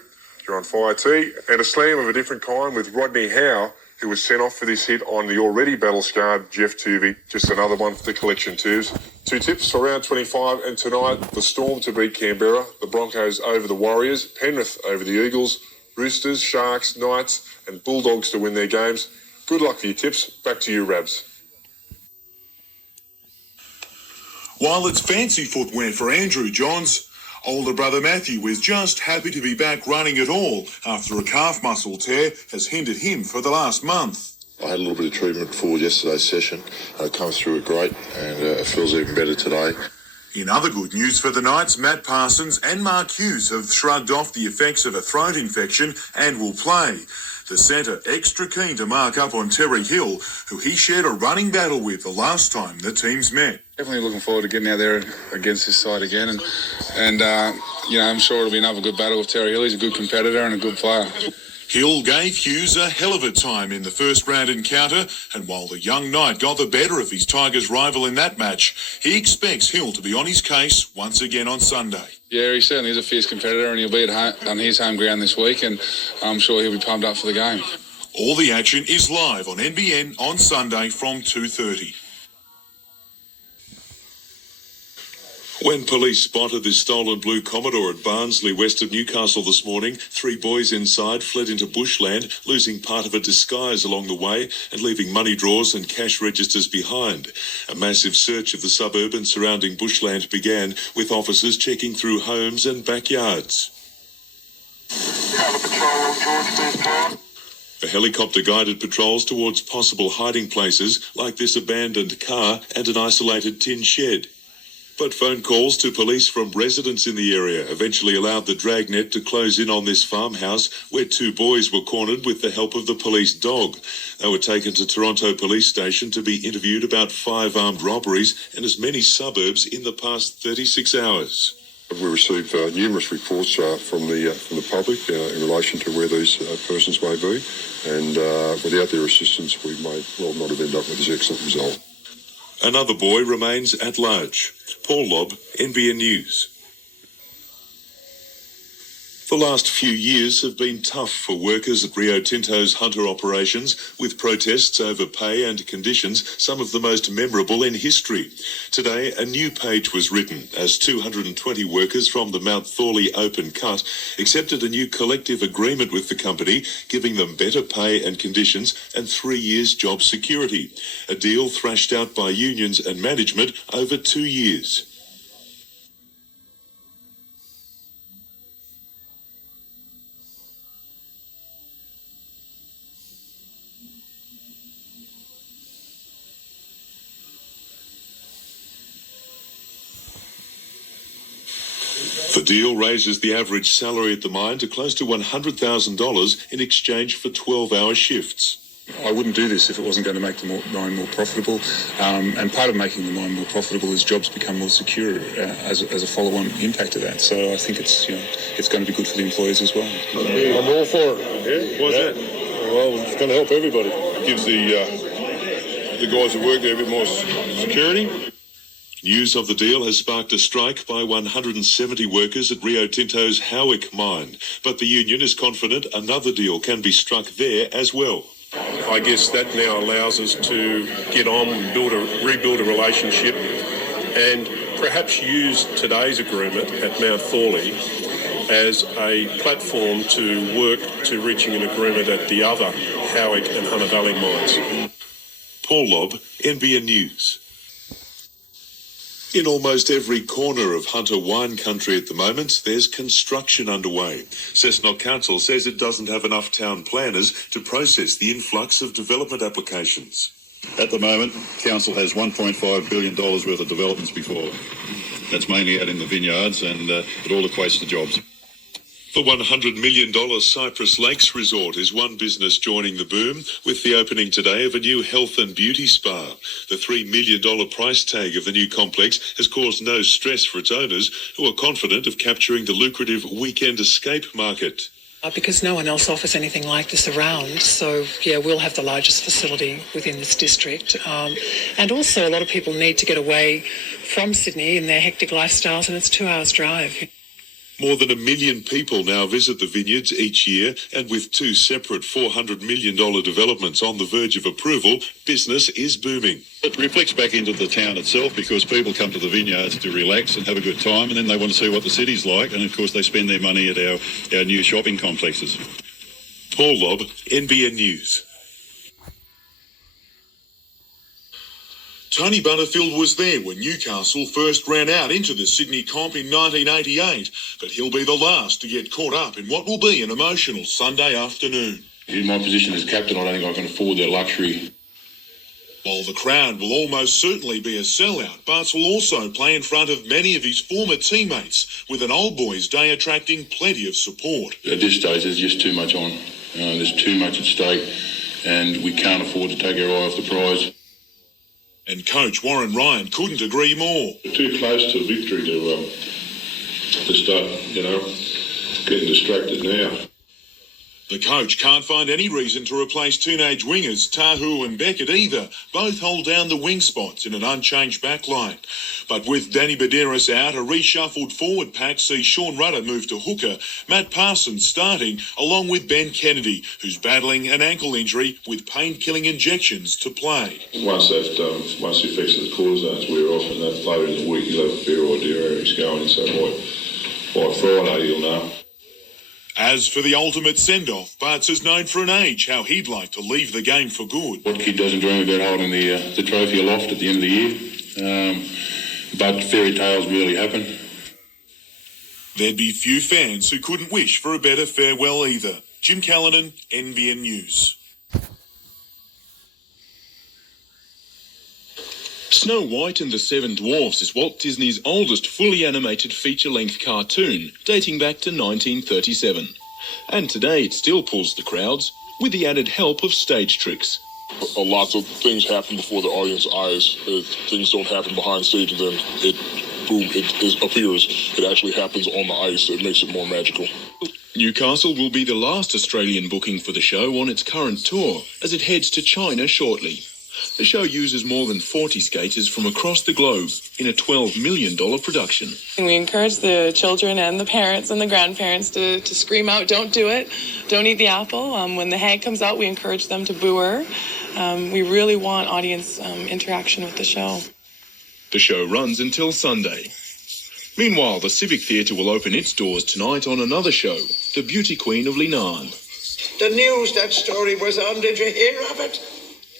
You're on fire, T. And a slam of a different kind with Rodney Howe, who was sent off for this hit on the already battle-scarred Jeff Tuvey. Just another one for the collection, Tubes. 2 tips for round 25, and tonight, the Storm to beat Canberra, the Broncos over the Warriors, Penrith over the Eagles, Roosters, Sharks, Knights, and Bulldogs to win their games. Good luck for your tips. Back to you, Rabs. While it's fancy footwear for Andrew Johns, older brother Matthew is just happy to be back running it all after a calf muscle tear has hindered him for the last month. I had a little bit of treatment for yesterday's session. I come through it great, and it feels even better today. In other good news for the Knights, Matt Parsons and Mark Hughes have shrugged off the effects of a throat infection and will play. The centre extra keen to mark up on Terry Hill, who he shared a running battle with the last time the teams met. Definitely looking forward to getting out there against this side again, and I'm sure it'll be another good battle with Terry Hill. He's a good competitor and a good player. Hill gave Hughes a hell of a time in the first round encounter, and while the young Knight got the better of his Tigers rival in that match, he expects Hill to be on his case once again on Sunday. Yeah, he certainly is a fierce competitor, and he'll be on his home ground this week, and I'm sure he'll be pumped up for the game. All the action is live on NBN on Sunday from 2:30. When police spotted this stolen blue Commodore at Barnsley, west of Newcastle this morning, 3 boys inside fled into bushland, losing part of a disguise along the way and leaving money drawers and cash registers behind. A massive search of the suburb and surrounding bushland began, with officers checking through homes and backyards. The helicopter guided patrols towards possible hiding places like this abandoned car and an isolated tin shed. But phone calls to police from residents in the area eventually allowed the dragnet to close in on this farmhouse where 2 boys were cornered with the help of the police dog. They were taken to Toronto Police Station to be interviewed about 5 armed robberies and as many suburbs in the past 36 hours. We received numerous reports from the public in relation to where these persons may be, and without their assistance we may well not have ended up with this excellent result. Another boy remains at large. Paul Lobb, NBN News. The last few years have been tough for workers at Rio Tinto's Hunter operations, with protests over pay and conditions, some of the most memorable in history. Today, a new page was written as 220 workers from the Mount Thorley open cut accepted a new collective agreement with the company, giving them better pay and conditions and 3 years job security. A deal thrashed out by unions and management over 2 years. The deal raises the average salary at the mine to close to $100,000 in exchange for 12-hour shifts. I wouldn't do this if it wasn't going to make the mine more profitable, and part of making the mine more profitable is jobs become more secure as a follow-on impact of that. So I think it's going to be good for the employees as well. I'm all for it. Yeah? Why's that? Well, it's going to help everybody. It gives the guys who work there a bit more security. News of the deal has sparked a strike by 170 workers at Rio Tinto's Howick mine, but the union is confident another deal can be struck there as well. I guess that now allows us to get on and rebuild a relationship and perhaps use today's agreement at Mount Thorley as a platform to work to reaching an agreement at the other Howick and Hunter Valley mines. Paul Lobb, NBN News. In almost every corner of Hunter wine country at the moment, there's construction underway. Cessnock Council says it doesn't have enough town planners to process the influx of development applications. At the moment, Council has $1.5 billion worth of developments before it. That's mainly out in the vineyards, and it all equates to jobs. The $100 million Cypress Lakes Resort is one business joining the boom with the opening today of a new health and beauty spa. The $3 million price tag of the new complex has caused no stress for its owners, who are confident of capturing the lucrative weekend escape market. Because no one else offers anything like this around. So, we'll have the largest facility within this district. And also a lot of people need to get away from Sydney in their hectic lifestyles, and it's 2 hours drive. More than 1 million people now visit the vineyards each year, and with 2 separate $400 million developments on the verge of approval, business is booming. It reflects back into the town itself because people come to the vineyards to relax and have a good time, and then they want to see what the city's like, and of course they spend their money at our new shopping complexes. Paul Lobb, NBN News. Tony Butterfield was there when Newcastle first ran out into the Sydney comp in 1988, but he'll be the last to get caught up in what will be an emotional Sunday afternoon. In my position as captain, I don't think I can afford that luxury. While the crowd will almost certainly be a sellout, Barts will also play in front of many of his former teammates, with an old boys' day attracting plenty of support. At this stage, there's just too much on. There's too much at stake, and we can't afford to take our eye off the prize. And coach Warren Ryan couldn't agree more. We're too close to victory to start, getting distracted now. The coach can't find any reason to replace teenage wingers Tahu and Beckett either. Both hold down the wing spots in an unchanged backline. But with Danny Badeiras out, a reshuffled forward pack sees Sean Rudder move to hooker, Matt Parsons starting, along with Ben Kennedy, who's battling an ankle injury with pain-killing injections to play. Once the effects of the cortisones wear off and that later in the week, you'll have a fair idea where he's going. So by Friday, you'll know. As for the ultimate send-off, Barts is known for an age how he'd like to leave the game for good. What kid doesn't dream about holding the trophy aloft at the end of the year? But fairy tales rarely happen. There'd be few fans who couldn't wish for a better farewell either. Jim Callanan, NBN News. Snow White and the Seven Dwarfs is Walt Disney's oldest fully animated feature-length cartoon, dating back to 1937. And today it still pulls the crowds, with the added help of stage tricks. Lots of things happen before the audience eyes. Things don't happen behind stage, and then it appears. It actually happens on the ice. It makes it more magical. Newcastle will be the last Australian booking for the show on its current tour, as it heads to China shortly. The show uses more than 40 skaters from across the globe in a $12 million production. We encourage the children and the parents and the grandparents to scream out, "Don't do it, don't eat the apple." When the hag comes out, we encourage them to boo her. We really want audience interaction with the show. The show runs until Sunday. Meanwhile, the Civic Theatre will open its doors tonight on another show, The Beauty Queen of Linan. The news that story was on, did you hear of it?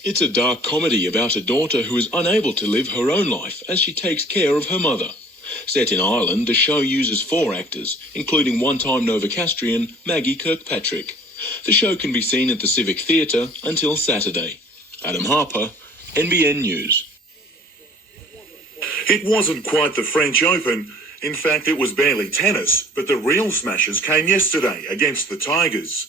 It's a dark comedy about a daughter who is unable to live her own life as she takes care of her mother. Set in Ireland, the show uses 4 actors, including one-time Novocastrian Maggie Kirkpatrick. The show can be seen at the Civic Theatre until Saturday. Adam Harper, NBN News. It wasn't quite the French Open. In fact, it was barely tennis, but the real smashes came yesterday against the Tigers.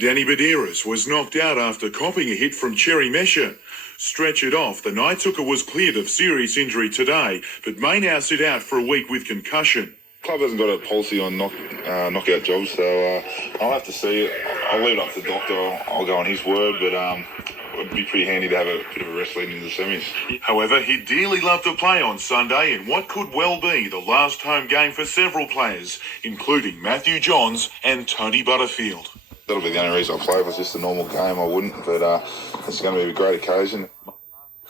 Danny Badeiras was knocked out after copping a hit from Cherry Mesher. Stretchered off, the Night Hooker was cleared of serious injury today, but may now sit out for a week with concussion. Club hasn't got a policy on knockout jobs, so I'll have to see it. I'll leave it up to the doctor. I'll go on his word, but it would be pretty handy to have a bit of a rest leading into the semis. However, he'd dearly love to play on Sunday in what could well be the last home game for several players, including Matthew Johns and Tony Butterfield. That'll be the only reason I play. If it was just a normal game, I wouldn't, but it's going to be a great occasion.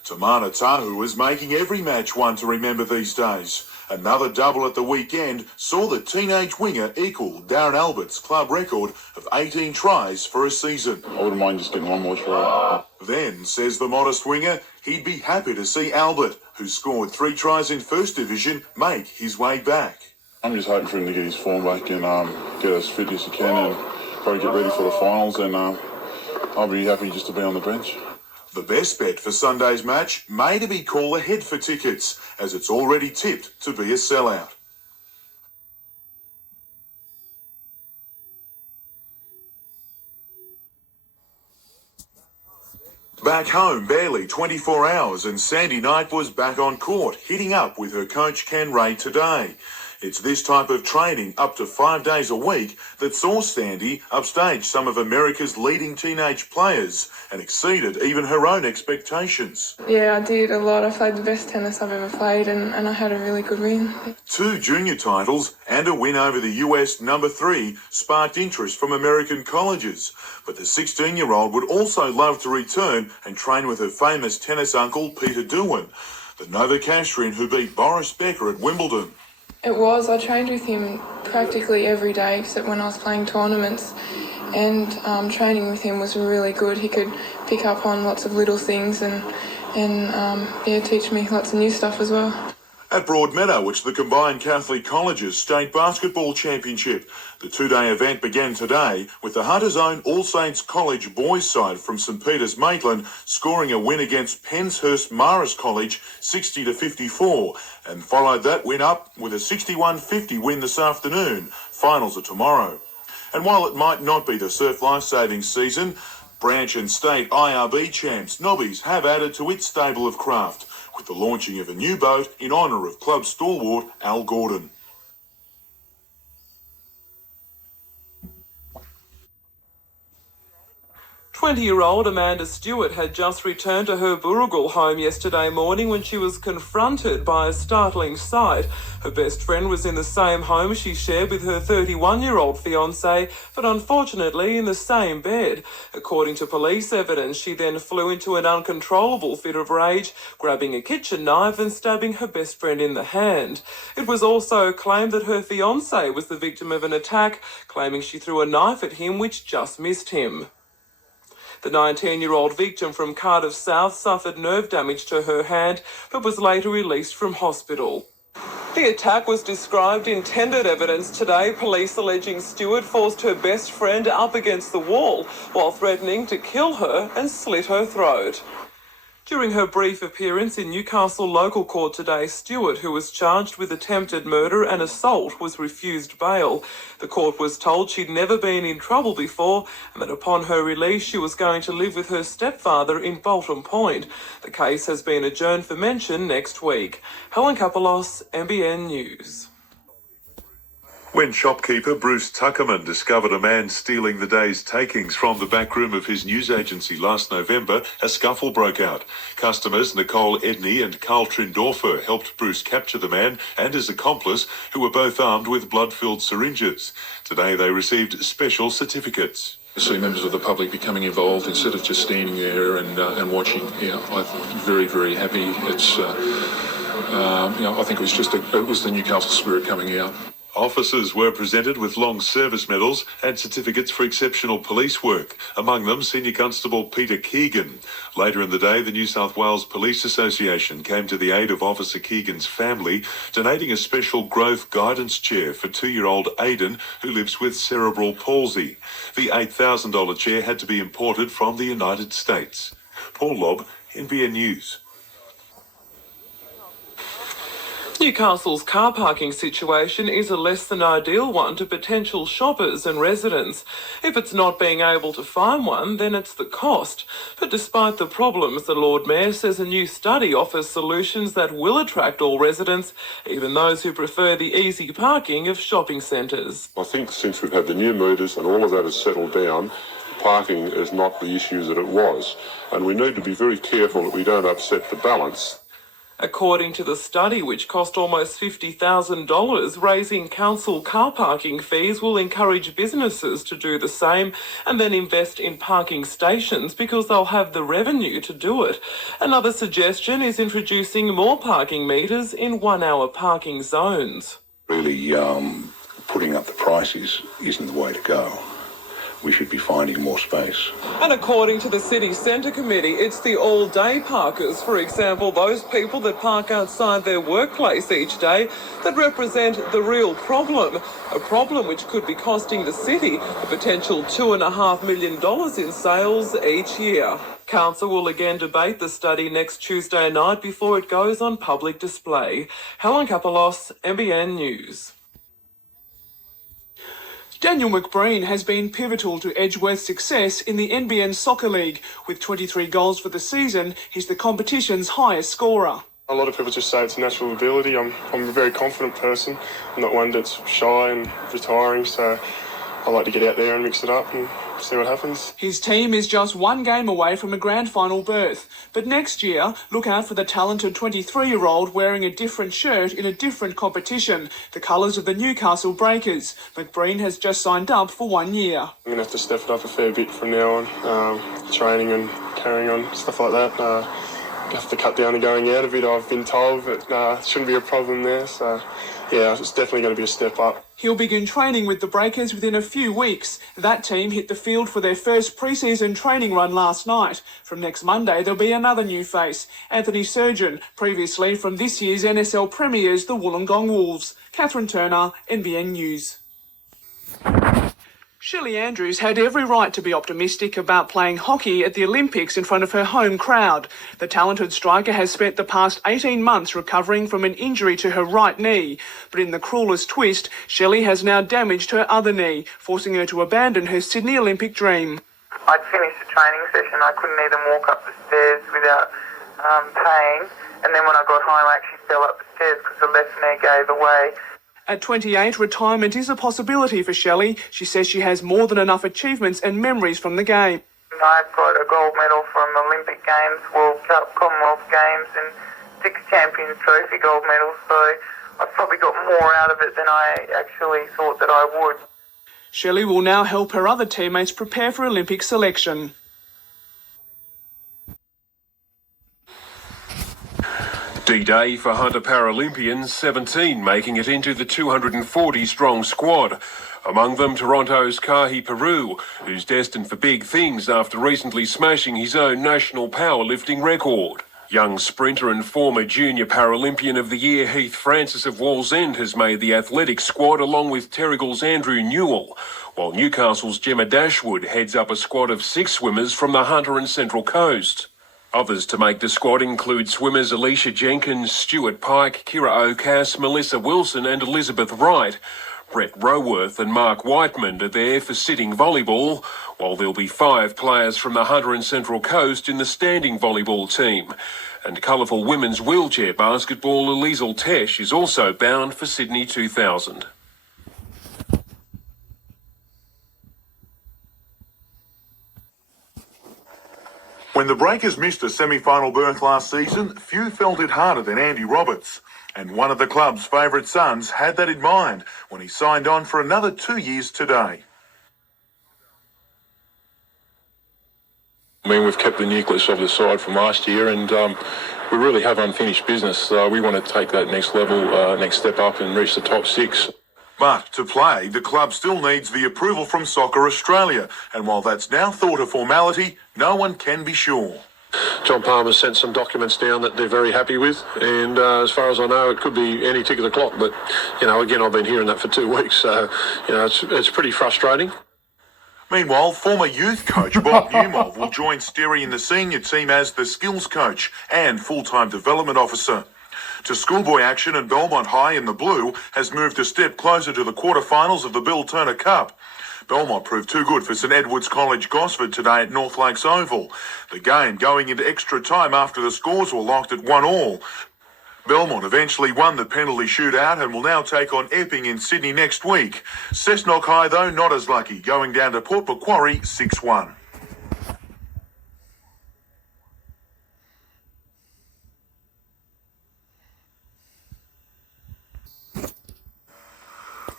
Tamana Tahu is making every match one to remember these days. Another double at the weekend saw the teenage winger equal Darren Albert's club record of 18 tries for a season. I wouldn't mind just getting one more try. Then, says the modest winger, he'd be happy to see Albert, who scored 3 tries in First Division, make his way back. I'm just hoping for him to get his form back and get as fit as he can and probably get ready for the finals, and I'll be happy just to be on the bench. The best bet for Sunday's match may to be call ahead for tickets, as it's already tipped to be a sellout. Back home, barely 24 hours, and Sandy Knight was back on court, hitting up with her coach Ken Ray today. It's this type of training, up to 5 days a week, that saw Sandy upstage some of America's leading teenage players and exceeded even her own expectations. Yeah, I did a lot. I played the best tennis I've ever played, and I had a really good win. 2 junior titles and a win over the US number 3 sparked interest from American colleges. But the 16-year-old would also love to return and train with her famous tennis uncle, Peter Doohan, the Novocastrian who beat Boris Becker at Wimbledon. It was. I trained with him practically every day, except when I was playing tournaments. and training with him was really good. He could pick up on lots of little things and teach me lots of new stuff as well. At Broadmeadow, it's the Combined Catholic Colleges State Basketball Championship. The two-day event began today with the Hunter's own All Saints College boys side from St Peter's Maitland scoring a win against Penshurst Marist College 60-54 and followed that win up with a 61-50 win this afternoon. Finals are tomorrow. And while it might not be the surf lifesaving season, branch and state IRB champs Nobbies have added to its stable of craft with the launching of a new boat in honour of club stalwart Al Gordon. "20-year-old Amanda Stewart had just returned to her Burragul home yesterday morning when she was confronted by a startling sight. Her best friend was in the same home she shared with her 31-year-old fiancé, but unfortunately in the same bed. According to police evidence, she then flew into an uncontrollable fit of rage, grabbing a kitchen knife and stabbing her best friend in the hand. It was also claimed that her fiancé was the victim of an attack, claiming she threw a knife at him which just missed him. The 19-year-old victim from Cardiff South suffered nerve damage to her hand, but was later released from hospital. The attack was described in tendered evidence today, police alleging Stewart forced her best friend up against the wall while threatening to kill her and slit her throat. During her brief appearance in Newcastle local court today, Stewart, who was charged with attempted murder and assault, was refused bail. The court was told she'd never been in trouble before and that upon her release she was going to live with her stepfather in Bolton Point. The case has been adjourned for mention next week. Helen Kapelos, NBN News. When shopkeeper Bruce Tuckerman discovered a man stealing the day's takings from the back room of his news agency last November, a scuffle broke out. Customers Nicole Edney and Carl Trindorfer helped Bruce capture the man and his accomplice, who were both armed with blood-filled syringes. Today they received special certificates. To see members of the public becoming involved instead of just standing there and watching, I'm very, very happy. It's, I think it was the Newcastle spirit coming out. Officers were presented with long service medals and certificates for exceptional police work, among them Senior Constable Peter Keegan. Later in the day, the New South Wales Police Association came to the aid of Officer Keegan's family, donating a special growth guidance chair for 2-year-old Aidan, who lives with cerebral palsy. The $8,000 chair had to be imported from the United States. Paul Lobb, NBN News. Newcastle's car parking situation is a less than ideal one to potential shoppers and residents. If it's not being able to find one, then it's the cost. But despite the problems, the Lord Mayor says a new study offers solutions that will attract all residents, even those who prefer the easy parking of shopping centres. I think since we've had the new meters and all of that has settled down, parking is not the issue that it was. And we need to be very careful that we don't upset the balance. According to the study, which cost almost $50,000, raising council car parking fees will encourage businesses to do the same and then invest in parking stations because they'll have the revenue to do it. Another suggestion is introducing more parking meters in 1-hour parking zones. Really, putting up the prices isn't the way to go. We should be finding more space. And according to the City Centre Committee, it's the all-day parkers, for example, those people that park outside their workplace each day, that represent the real problem, a problem which could be costing the city a potential $2.5 million in sales each year. Council will again debate the study next Tuesday night before it goes on public display. Helen Kapelos, NBN News. Daniel McBreen has been pivotal to Edgeworth's success in the NBN Soccer League. With 23 goals for the season, he's the competition's highest scorer. A lot of people just say it's natural ability. I'm a very confident person. I'm not one that's shy and retiring, so I like to get out there and mix it up and see what happens. His team is just one game away from a grand final berth. But next year, look out for the talented 23-year-old wearing a different shirt in a different competition, the colours of the Newcastle Breakers. McBreen has just signed up for 1 year. I'm going to have to step it up a fair bit from now on, training and carrying on, stuff like that. Have to cut down and going out a bit, I've been told, but it shouldn't be a problem there. So yeah, it's definitely going to be a step up. He'll begin training with the Breakers within a few weeks. That team hit the field for their first pre-season training run last night. From next Monday, there'll be another new face, Anthony Surgeon, previously from this year's NSL Premiers, the Wollongong Wolves. Catherine Turner, NBN News. Shelley Andrews had every right to be optimistic about playing hockey at the Olympics in front of her home crowd. The talented striker has spent the past 18 months recovering from an injury to her right knee. But in the cruelest twist, Shelley has now damaged her other knee, forcing her to abandon her Sydney Olympic dream. I'd finished the training session. I couldn't even walk up the stairs without pain. And then when I got home, I actually fell up the stairs because the left knee gave away. At 28, retirement is a possibility for Shelley. She says she has more than enough achievements and memories from the game. I've got a gold medal from Olympic Games, World Cup, Commonwealth Games and 6 Champions Trophy gold medals, so I've probably got more out of it than I actually thought that I would. Shelley will now help her other teammates prepare for Olympic selection. D-Day for Hunter Paralympians, 17 making it into the 240-strong squad. Among them, Toronto's Kahi Peru, who's destined for big things after recently smashing his own national powerlifting record. Young sprinter and former junior Paralympian of the Year Heath Francis of Wallsend has made the athletic squad along with Terrigal's Andrew Newell, while Newcastle's Gemma Dashwood heads up a squad of 6 swimmers from the Hunter and Central Coast. Others to make the squad include swimmers Alicia Jenkins, Stuart Pike, Kira Ocass, Melissa Wilson and Elizabeth Wright. Brett Roworth and Mark Whiteman are there for sitting volleyball, while there'll be 5 players from the Hunter and Central Coast in the standing volleyball team. And colourful women's wheelchair basketball Elizal Tesh is also bound for Sydney 2000. When the Breakers missed a semi-final berth last season, few felt it harder than Andy Roberts. And one of the club's favourite sons had that in mind when he signed on for another 2 years today. I mean, we've kept the nucleus of the side from last year and we really have unfinished business. We want to take that next level, next step up and reach the top 6. But to play, the club still needs the approval from Soccer Australia. And while that's now thought a formality, no one can be sure. John Palmer sent some documents down that they're very happy with, and as far as I know, it could be any tick of the clock. But, again, I've been hearing that for 2 weeks, so, it's pretty frustrating. Meanwhile, former youth coach Bob Newmov will join Sterry in the senior team as the skills coach and full-time development officer. To schoolboy action, and Belmont High in the blue has moved a step closer to the quarterfinals of the Bill Turner Cup. Belmont proved too good for St Edward's College Gosford today at North Lakes Oval. The game going into extra time after the scores were locked at 1-1. Belmont eventually won the penalty shootout and will now take on Epping in Sydney next week. Cessnock High, though, not as lucky, going down to Port Macquarie 6-1.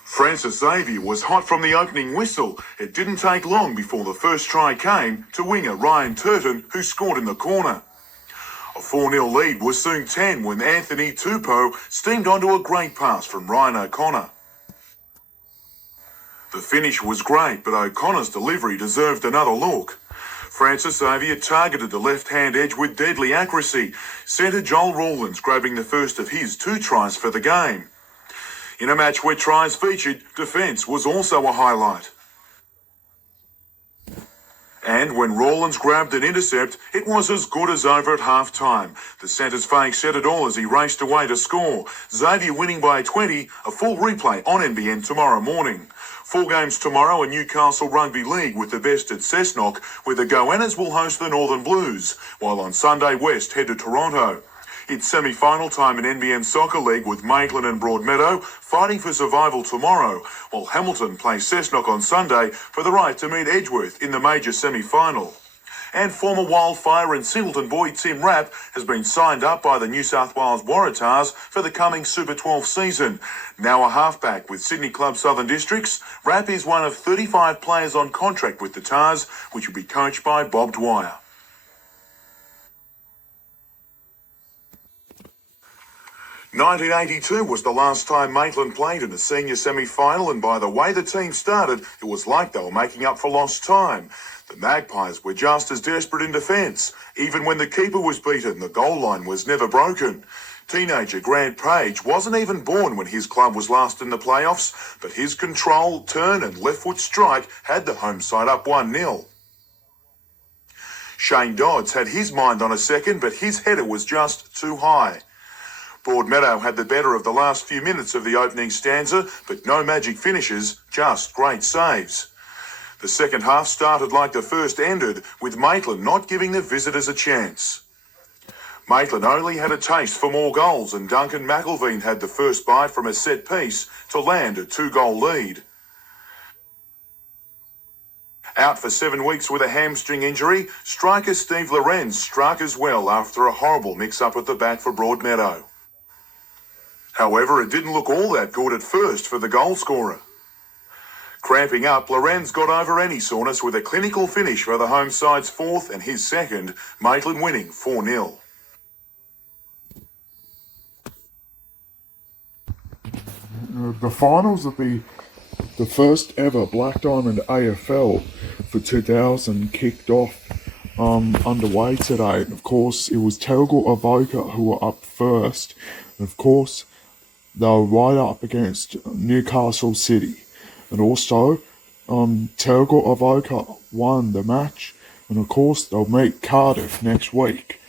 Francis Xavier was hot from the opening whistle. It didn't take long before the first try came to winger Ryan Turton, who scored in the corner. A 4-0 lead was soon 10 when Anthony Tupou steamed onto a great pass from Ryan O'Connor. The finish was great, but O'Connor's delivery deserved another look. Francis Xavier targeted the left-hand edge with deadly accuracy. Centre Joel Rawlins grabbing the first of his 2 tries for the game. In a match where tries featured, defence was also a highlight. And when Rawlins grabbed an intercept, it was as good as over at half-time. The centre's fake set it all as he raced away to score. Xavier winning by 20, a full replay on NBN tomorrow morning. 4 games tomorrow in Newcastle Rugby League with the best at Cessnock, where the Goannas will host the Northern Blues, while on Sunday West head to Toronto. It's semi-final time in NBN Soccer League with Maitland and Broadmeadow fighting for survival tomorrow, while Hamilton plays Cessnock on Sunday for the right to meet Edgeworth in the major semi-final. And former Wildfire and Singleton boy Tim Rapp has been signed up by the New South Wales Waratahs for the coming Super 12 season. Now a halfback with Sydney Club Southern Districts, Rapp is one of 35 players on contract with the Tars, which will be coached by Bob Dwyer. 1982 was the last time Maitland played in a senior semi-final, and by the way the team started, it was like they were making up for lost time. The Magpies were just as desperate in defence. Even when the keeper was beaten, the goal line was never broken. Teenager Grant Page wasn't even born when his club was last in the playoffs, but his control, turn and left-foot strike had the home side up 1-0. Shane Dodds had his mind on a second, but his header was just too high. Broadmeadow had the better of the last few minutes of the opening stanza, but no magic finishes, just great saves. The second half started like the first ended, with Maitland not giving the visitors a chance. Maitland only had a taste for more goals, and Duncan McElveen had the first bite from a set piece to land a 2-goal lead. Out for 7 weeks with a hamstring injury, striker Steve Lorenz struck as well after a horrible mix-up at the back for Broadmeadow. However, it didn't look all that good at first for the goal scorer. Cramping up, Lorenz got over any soreness with a clinical finish for the home side's fourth and his second, Maitland winning 4-0. The finals of the first ever Black Diamond AFL for 2000 kicked off underway today. Of course, it was Terrigal Avoca who were up first. And of course, they were right up against Newcastle City. And also, Terrigal Avoca won the match. And of course, they'll meet Cardiff next week.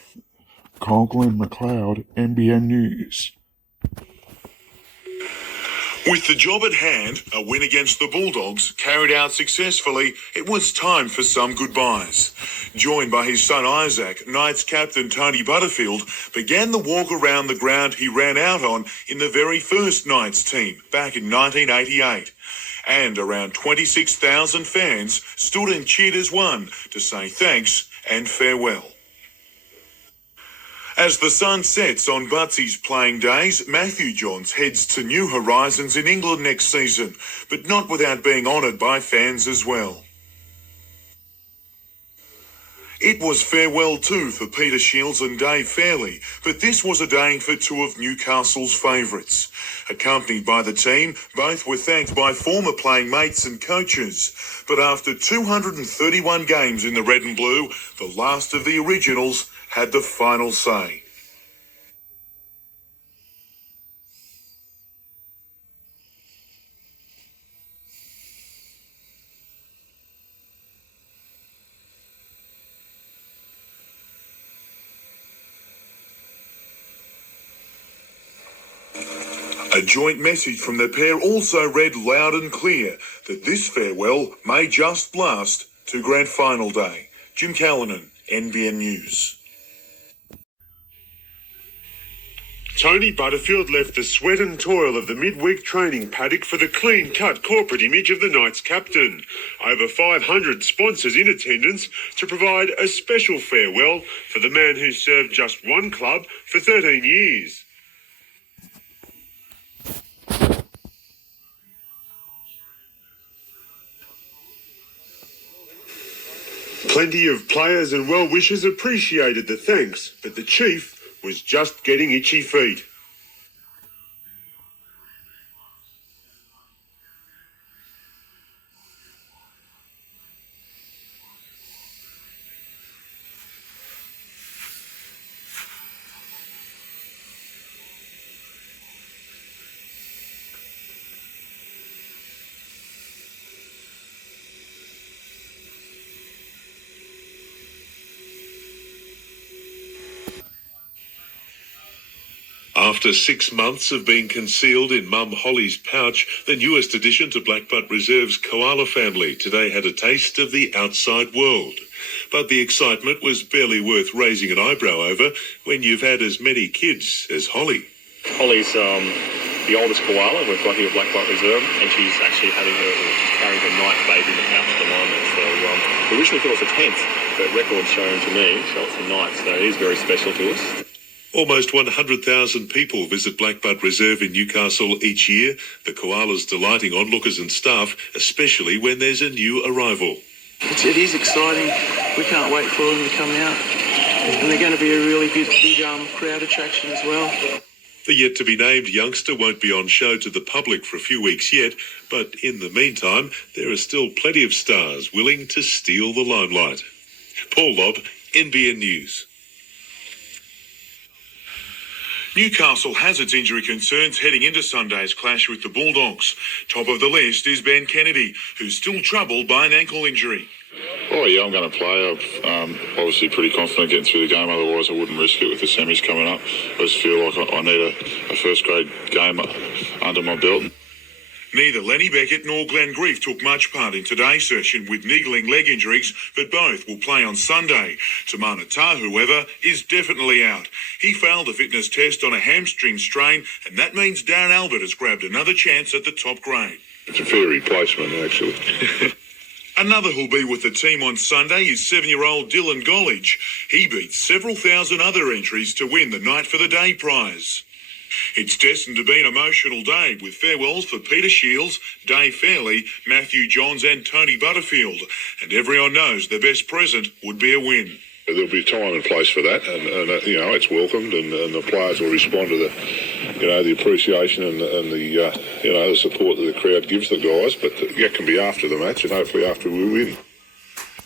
Conklin McLeod, NBN News. With the job at hand, a win against the Bulldogs, carried out successfully, it was time for some goodbyes. Joined by his son Isaac, Knights captain Tony Butterfield began the walk around the ground he ran out on in the very first Knights team back in 1988. And around 26,000 fans stood and cheered as one to say thanks and farewell. As the sun sets on Butsy's playing days, Matthew Johns heads to new horizons in England next season, but not without being honoured by fans as well. It was farewell too for Peter Shields and Dave Fairley, but this was a day for two of Newcastle's favourites. Accompanied by the team, both were thanked by former playing mates and coaches. But after 231 games in the red and blue, the last of the originals had the final say. A joint message from the pair also read loud and clear that this farewell may just last to grand final day. Jim Callanan, NBN News. Tony Butterfield left the sweat and toil of the midweek training paddock for the clean-cut corporate image of the Knights captain. Over 500 sponsors in attendance to provide a special farewell for the man who served just one club for 13 years. Plenty of players and well-wishers appreciated the thanks, but the chief was just getting itchy feet. After 6 months of being concealed in Mum Holly's pouch, the newest addition to Blackbutt Reserve's koala family today had a taste of the outside world. But the excitement was barely worth raising an eyebrow over when you've had as many kids as Holly. Holly's the oldest koala we've got here at Blackbutt Reserve, and she's actually she's carrying her ninth baby in the pouch at the moment. So we originally thought it was a 10th, but records shown to me show it's the 9th, so it is very special to us. Almost 100,000 people visit Blackbutt Reserve in Newcastle each year, the koalas delighting onlookers and staff, especially when there's a new arrival. It is exciting. We can't wait for them to come out. And they're going to be a really big crowd attraction as well. The yet-to-be-named youngster won't be on show to the public for a few weeks yet, but in the meantime, there are still plenty of stars willing to steal the limelight. Paul Lobb, NBN News. Newcastle has its injury concerns heading into Sunday's clash with the Bulldogs. Top of the list is Ben Kennedy, who's still troubled by an ankle injury. Oh yeah, I'm going to play. I'm obviously pretty confident getting through the game, otherwise I wouldn't risk it with the semis coming up. I just feel like I need a first-grade game under my belt. Neither Lenny Beckett nor Glenn Grief took much part in today's session with niggling leg injuries, but both will play on Sunday. Tamana Tahu, however, is definitely out. He failed a fitness test on a hamstring strain, and that means Darren Albert has grabbed another chance at the top grade. It's a fair replacement, actually. Another who'll be with the team on Sunday is 7-year-old Dylan Gollidge. He beat several thousand other entries to win the Night for the Day prize. It's destined to be an emotional day with farewells for Peter Shields, Dave Fairley, Matthew Johns and Tony Butterfield. And everyone knows the best present would be a win. There'll be time and place for that, and it's welcomed, and the players will respond to the appreciation and the support that the crowd gives the guys. But that can be after the match, and hopefully after we win.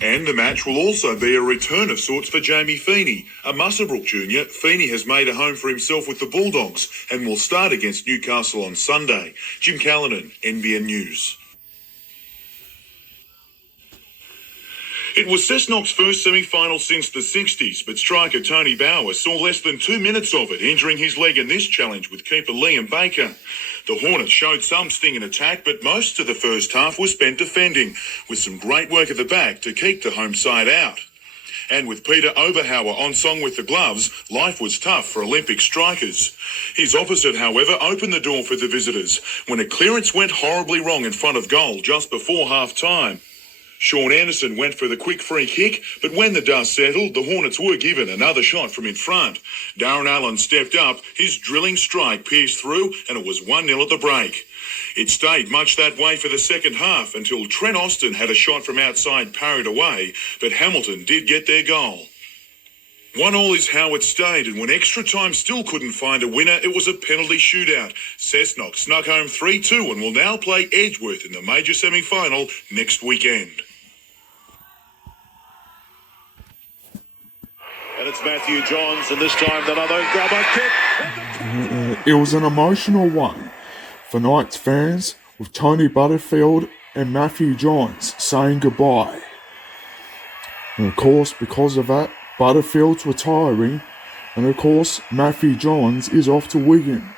And the match will also be a return of sorts for Jamie Feeney. A Musselbrook junior, Feeney has made a home for himself with the Bulldogs and will start against Newcastle on Sunday. Jim Callanan, NBN News. It was Cessnock's first semi-final since the 60s, but striker Tony Bauer saw less than 2 minutes of it, injuring his leg in this challenge with keeper Liam Baker. The Hornets showed some sting in attack, but most of the first half was spent defending, with some great work at the back to keep the home side out. And with Peter Oberhauer on song with the gloves, life was tough for Olympic strikers. His opposite, however, opened the door for the visitors when a clearance went horribly wrong in front of goal just before half-time. Sean Anderson went for the quick free kick, but when the dust settled, the Hornets were given another shot from in front. Darren Allen stepped up, his drilling strike pierced through, and it was 1-0 at the break. It stayed much that way for the second half until Trent Austin had a shot from outside parried away, but Hamilton did get their goal. 1-1 is how it stayed, and when extra time still couldn't find a winner, it was a penalty shootout. Cessnock snuck home 3-2 and will now play Edgeworth in the major semi-final next weekend. And it's Matthew Johns, and this time another grubber kick. It was an emotional one for Knights fans, with Tony Butterfield and Matthew Johns saying goodbye. And of course, because of that, Butterfield's retiring, and of course, Matthew Johns is off to Wigan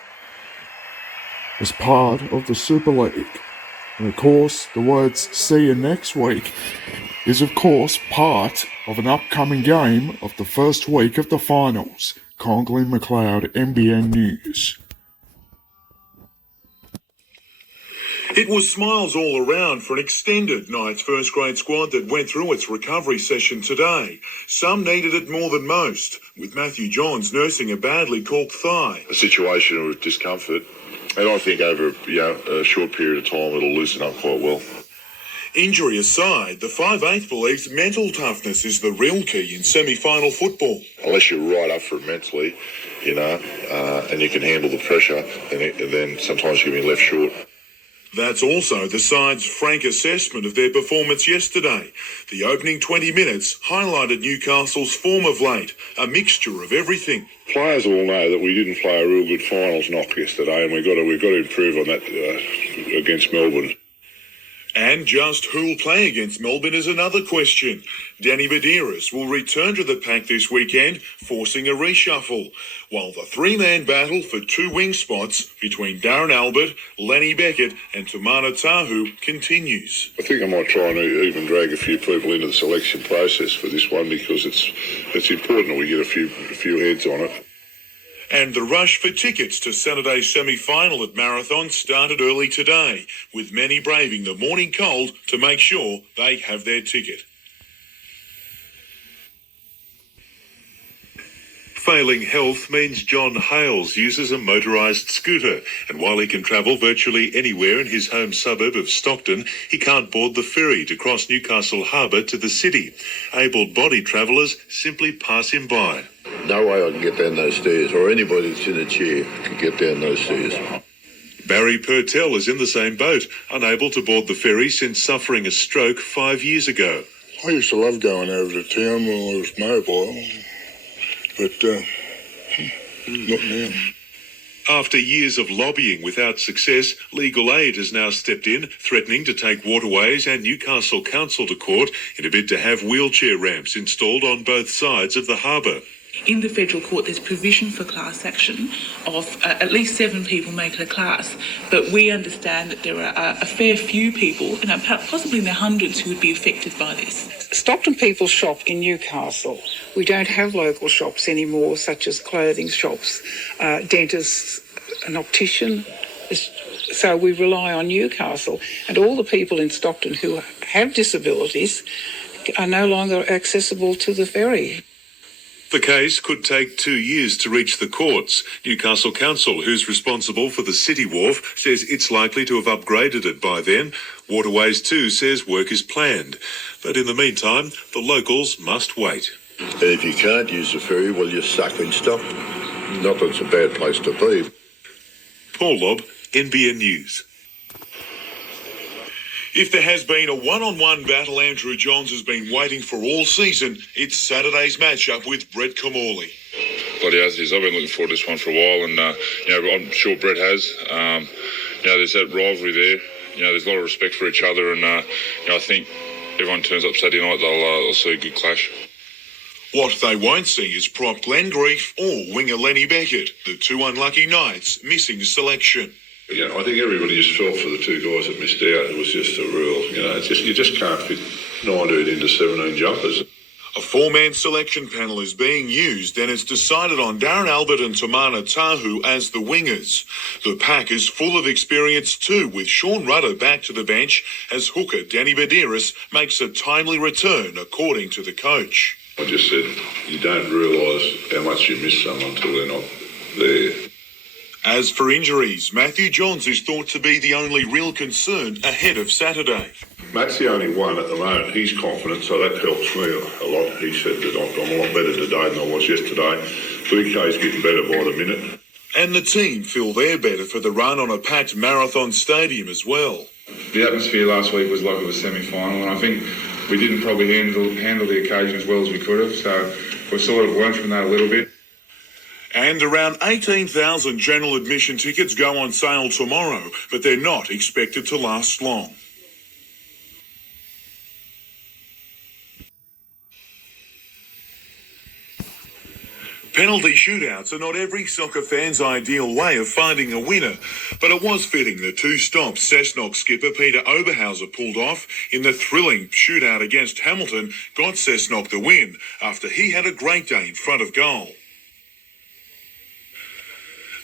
as part of the Super League. And of course, the words "see you next week" is of course part of an upcoming game of the first week of the finals. Conklin McLeod, NBN News. It was smiles all around for an extended Knights first grade squad that went through its recovery session today. Some needed it more than most, with Matthew Johns nursing a badly corked thigh. A situation of discomfort, and I think over a short period of time it'll loosen up quite well. Injury aside, the 5/8 believes mental toughness is the real key in semi-final football. Unless you're right up for it mentally, and you can handle the pressure, then sometimes you can be left short. That's also the side's frank assessment of their performance yesterday. The opening 20 minutes highlighted Newcastle's form of late, a mixture of everything. Players all know that we didn't play a real good finals knock yesterday, and we've got to improve on that against Melbourne. And just who'll play against Melbourne is another question. Danny Medeiros will return to the pack this weekend, forcing a reshuffle, while the three-man battle for 2 wing spots between Darren Albert, Lenny Beckett and Tamana Tahu continues. I think I might try and even drag a few people into the selection process for this one, because it's important that we get a few heads on it. And the rush for tickets to Saturday's semi-final at Marathon started early today, with many braving the morning cold to make sure they have their ticket. Failing health means John Hales uses a motorised scooter, and while he can travel virtually anywhere in his home suburb of Stockton, he can't board the ferry to cross Newcastle Harbour to the city. Able-bodied travellers simply pass him by. No way I can get down those stairs, or anybody that's in a chair can get down those stairs. Barry Purtell is in the same boat, unable to board the ferry since suffering a stroke 5 years ago. I used to love going over to town when I was mobile, but not now. After years of lobbying without success, Legal Aid has now stepped in, threatening to take Waterways and Newcastle Council to court in a bid to have wheelchair ramps installed on both sides of the harbour. In the federal court, there's provision for class action of at least 7 people make it a class, but we understand that there are a fair few people, and possibly in the hundreds, who would be affected by this. Stockton people shop in Newcastle. We don't have local shops anymore, such as clothing shops, dentists, an optician. So we rely on Newcastle, and all the people in Stockton who have disabilities are no longer accessible to the ferry. The case could take 2 years to reach the courts. Newcastle Council, who's responsible for the City Wharf, says it's likely to have upgraded it by then. Waterways 2 says work is planned. But in the meantime, the locals must wait. And if you can't use the ferry, well, you're stuck in Stockton. Not that it's a bad place to be. Paul Lobb, NBN News. If there has been a one-on-one battle Andrew Johns has been waiting for all season, it's Saturday's matchup with Brett Comorley. Bloody as it is. I've been looking forward to this one for a while, and I'm sure Brett has. There's that rivalry there. There's a lot of respect for each other, and I think everyone turns up Saturday night, they'll see a good clash. What they won't see is prop Glenn Grief or winger Lenny Beckett, the 2 unlucky Knights missing selection. I think everybody just felt for the 2 guys that missed out. It was just a real, you just can't fit 19 into 17 jumpers. A 4-man selection panel is being used, and it's decided on Darren Albert and Tamana Tahu as the wingers. The pack is full of experience too, with Sean Rudder back to the bench as hooker Danny Badiris makes a timely return, according to the coach. I just said, you don't realise how much you miss someone until they're not there. As for injuries, Matthew Johns is thought to be the only real concern ahead of Saturday. Matt's the only one at the moment. He's confident, so that helps me a lot. He said that I'm a lot better today than I was yesterday. BK's getting better by the minute. And the team feel they're better for the run on a packed marathon stadium as well. The atmosphere last week was like it was semi-final, and I think we didn't probably handle the occasion as well as we could have, so we've sort of learned from that a little bit. And around 18,000 general admission tickets go on sale tomorrow, but they're not expected to last long. Penalty shootouts are not every soccer fan's ideal way of finding a winner, but it was fitting the 2 stops Cessnock skipper Peter Oberhauser pulled off in the thrilling shootout against Hamilton got Cessnock the win after he had a great day in front of goal.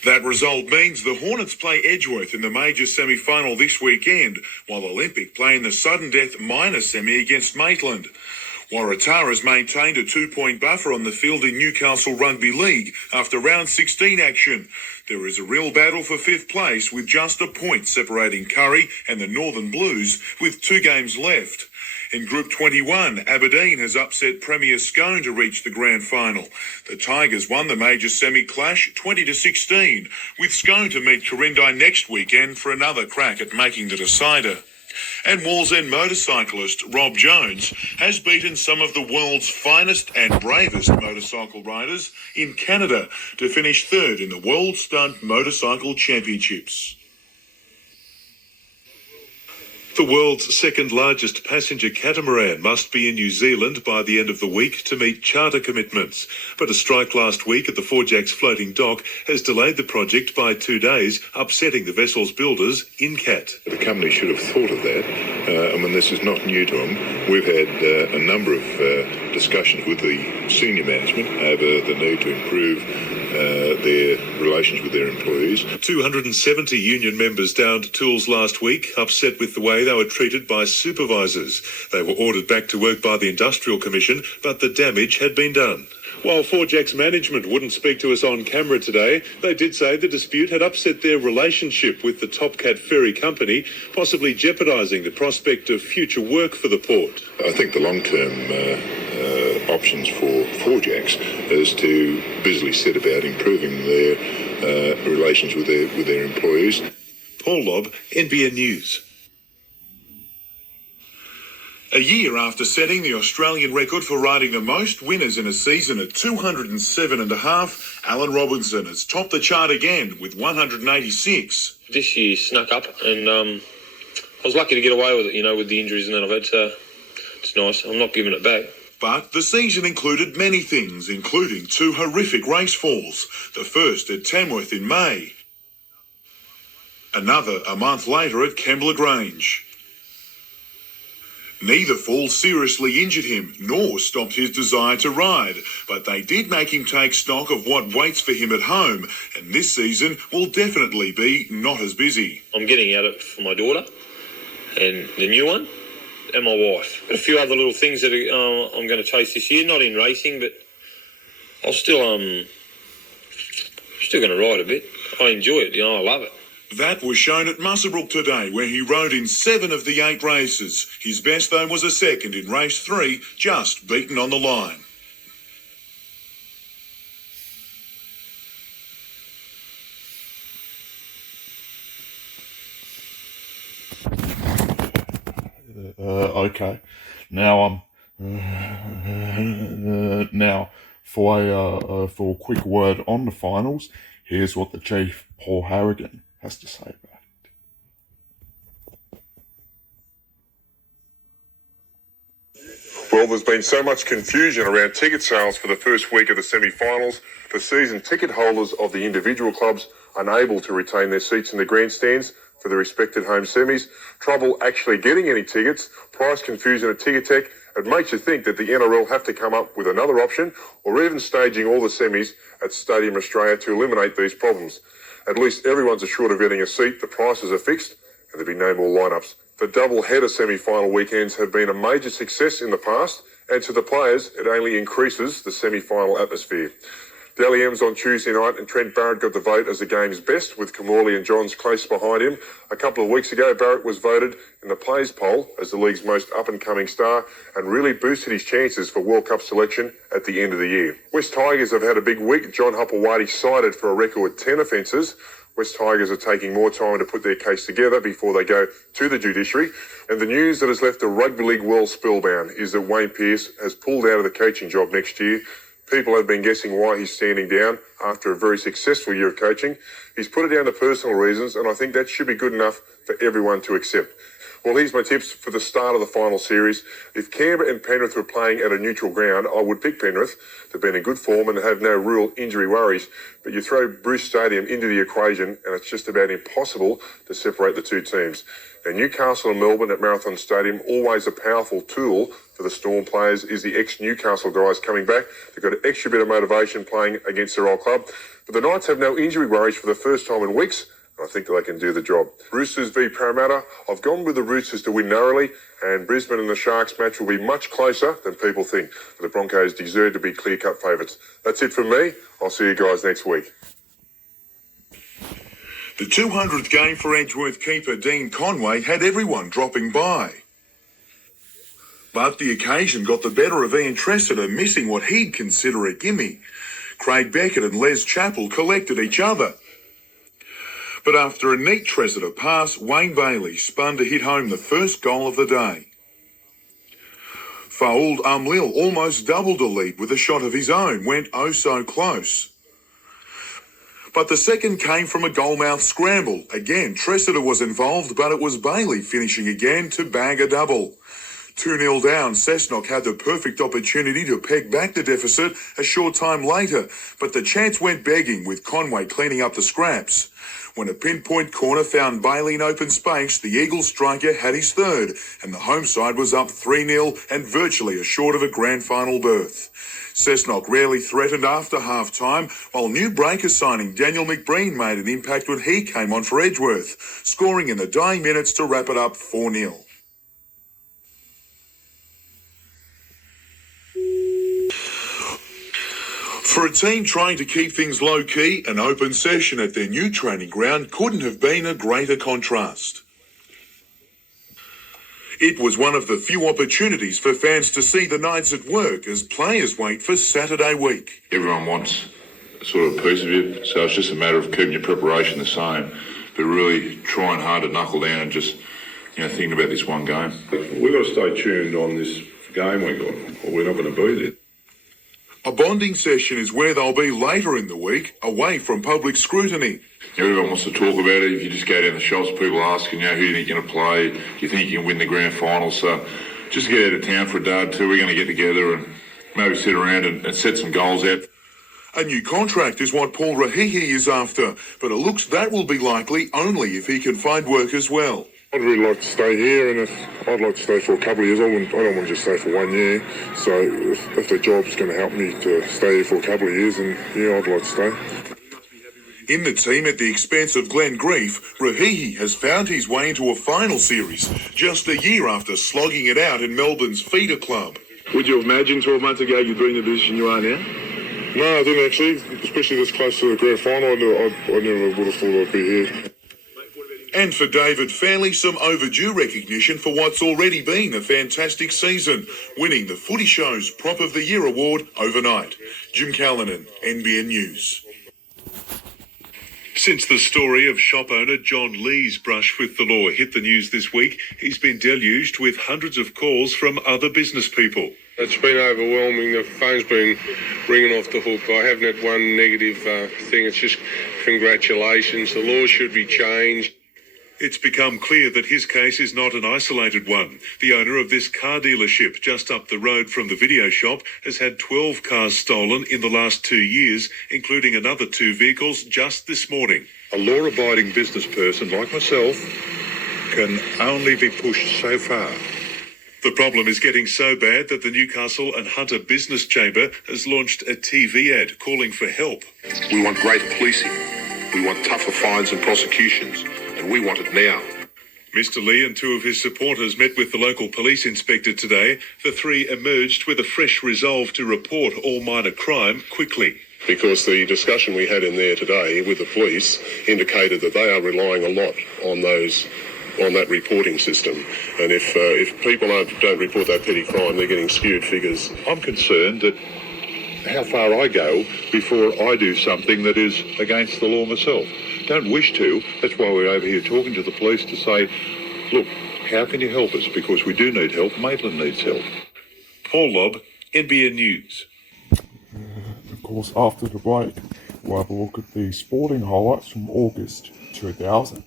That result means the Hornets play Edgeworth in the major semi-final this weekend, while Olympic play in the sudden death minor semi against Maitland. Waratah has maintained a 2-point buffer on the field in Newcastle Rugby League after round 16 action. There is a real battle for 5th place with just a point separating Curry and the Northern Blues with 2 games left. In Group 21, Aberdeen has upset Premier Scone to reach the grand final. The Tigers won the major semi-clash 20-16, with Scone to meet Corindai next weekend for another crack at making the decider. And Wallsend motorcyclist Rob Jones has beaten some of the world's finest and bravest motorcycle riders in Canada to finish 3rd in the World Stunt Motorcycle Championships. The world's 2nd largest passenger catamaran must be in New Zealand by the end of the week to meet charter commitments. But a strike last week at the Four Jacks floating dock has delayed the project by 2 days, upsetting the vessel's builders, Incat. The company should have thought of that. This is not new to them. We've had a number of discussions with the senior management over the need to improve their relations with their employees. 270 union members downed tools last week, upset with the way they were treated by supervisors. They were ordered back to work by the Industrial Commission, but the damage had been done. While 4Jack's management wouldn't speak to us on camera today, they did say the dispute had upset their relationship with the Topcat Ferry Company, possibly jeopardising the prospect of future work for the port. I think the long-term options for 4Jacks is to busily set about improving their relations with their employees. Paul Lobb, NBN News. A year after setting the Australian record for riding the most winners in a season at 207.5, Alan Robinson has topped the chart again with 186. This year snuck up, and I was lucky to get away with it, with the injuries and that I've had, so it's nice. I'm not giving it back. But the season included many things, including 2 horrific race falls, the first at Tamworth in May, another a month later at Kembla Grange. Neither fall seriously injured him, nor stopped his desire to ride, but they did make him take stock of what waits for him at home, and this season will definitely be not as busy. I'm getting out it for my daughter, and the new one, and my wife. Got a few other little things that I'm going to chase this year, not in racing, but I'll still going to ride a bit. I enjoy it, I love it. That was shown at Muswellbrook today, where he rode in 7 of the 8 races. His best, though, was a second in race 3, just beaten on the line. Okay. Now now for a quick word on the finals. Here's what the chief, Paul Harrigan, has to say about it. Well, there's been so much confusion around ticket sales for the first week of the semi-finals. The season ticket holders of the individual clubs unable to retain their seats in the grandstands for the respected home semis, trouble actually getting any tickets, price confusion at Ticketek. It makes you think that the NRL have to come up with another option, or even staging all the semis at Stadium Australia to eliminate these problems. At least everyone's assured of getting a seat, the prices are fixed, and there'll be no more lineups. The double-header semi-final weekends have been a major success in the past, and to the players, it only increases the semi-final atmosphere. Dally M's on Tuesday night, and Trent Barrett got the vote as the game's best, with Kamali and Johns close behind him. A couple of weeks ago, Barrett was voted in the players poll as the league's most up-and-coming star, and really boosted his chances for World Cup selection at the end of the year. West Tigers have had a big week. John Hupplewadi cited for a record 10 offences. West Tigers are taking more time to put their case together before they go to the judiciary. And the news that has left the rugby league world spellbound is that Wayne Pearce has pulled out of the coaching job next year. People have been guessing why he's standing down after a very successful year of coaching. He's put it down to personal reasons, and I think that should be good enough for everyone to accept. Well, here's my tips for the start of the final series. If Canberra and Penrith were playing at a neutral ground, I would pick Penrith. They've been in good form and have no real injury worries. But you throw Bruce Stadium into the equation, and it's just about impossible to separate the two teams. Now, Newcastle and Melbourne at Marathon Stadium, always a powerful tool for the Storm players, is the ex-Newcastle guys coming back. They've got an extra bit of motivation playing against their old club. But the Knights have no injury worries for the first time in weeks. I think they can do the job. Roosters v Parramatta. I've gone with the Roosters to win narrowly, and Brisbane and the Sharks match will be much closer than people think. The Broncos deserve to be clear-cut favourites. That's it from me. I'll see you guys next week. The 200th game for Edgeworth keeper Dean Conway had everyone dropping by. But the occasion got the better of Ian Tressida, missing what he'd consider a gimme. Craig Beckett and Les Chappell collected each other. But after a neat Tressida pass, Wayne Bailey spun to hit home the first goal of the day. Faould Umlil almost doubled the lead with a shot of his own, went oh so close. But the second came from a goalmouth scramble. Again, Tressida was involved, but it was Bailey finishing again to bag a double. 2-0 down, Cessnock had the perfect opportunity to peg back the deficit a short time later, but the chance went begging with Conway cleaning up the scraps. When a pinpoint corner found Bailey in open space, the Eagles striker had his third, and the home side was up 3-0 and virtually assured of a grand final berth. Cessnock rarely threatened after half-time, while new breaker signing Daniel McBreen made an impact when he came on for Edgeworth, scoring in the dying minutes to wrap it up 4-0. For a team trying to keep things low-key, an open session at their new training ground couldn't have been a greater contrast. It was one of the few opportunities for fans to see the Knights at work as players wait for Saturday week. Everyone wants sort of a piece of it, so it's just a matter of keeping your preparation the same, but really trying hard to knuckle down and just, thinking about this one game. We've got to stay tuned on this game we got, or we're not going to be there. A bonding session is where they'll be later in the week, away from public scrutiny. Everyone wants to talk about it. If you just go down the shops, people asking, who do you think you're going to play? Do you think you can win the grand final? So just get out of town for a day or two. We're going to get together and maybe sit around and set some goals out. A new contract is what Paul Rahihi is after, but it looks that will be likely only if he can find work as well. I'd really like to stay here, and I'd like to stay for a couple of years. I don't want to just stay for 1 year. So if the job's going to help me to stay here for a couple of years, then yeah, I'd like to stay. In the team at the expense of Glenn Grief, Rahihi has found his way into a final series just a year after slogging it out in Melbourne's feeder club. Would you imagine 12 months ago you'd be in the position you are now? No, I didn't actually, especially this close to the grand final. I never would have thought I'd be here. And for David Fairley, some overdue recognition for what's already been a fantastic season, winning the Footy Show's Prop of the Year award overnight. Jim Callanan, NBN News. Since the story of shop owner John Lee's brush with the law hit the news this week, he's been deluged with hundreds of calls from other business people. It's been overwhelming. The phone's been ringing off the hook. I haven't had one negative thing. It's just congratulations. The law should be changed. It's become clear that his case is not an isolated one. The owner of this car dealership just up the road from the video shop has had 12 cars stolen in the last 2 years, including another 2 vehicles just this morning. A law-abiding business person like myself can only be pushed so far. The problem is getting so bad that the Newcastle and Hunter Business Chamber has launched a TV ad calling for help. We want greater policing. We want tougher fines and prosecutions. And we want it now. Mr. Lee and 2 of his supporters met with the local police inspector today. The 3 emerged with a fresh resolve to report all minor crime quickly. Because the discussion we had in there today with the police indicated that they are relying a lot on that reporting system. And if people don't report that petty crime, they're getting skewed figures. I'm concerned that how far I go before I do something that is against the law myself. Don't wish to. That's why we're over here talking to the police to say, look, how can you help us? Because we do need help. Maitland needs help. Paul Lobb, NBN News. Of course, after the break, we'll have a look at the sporting highlights from August 2000.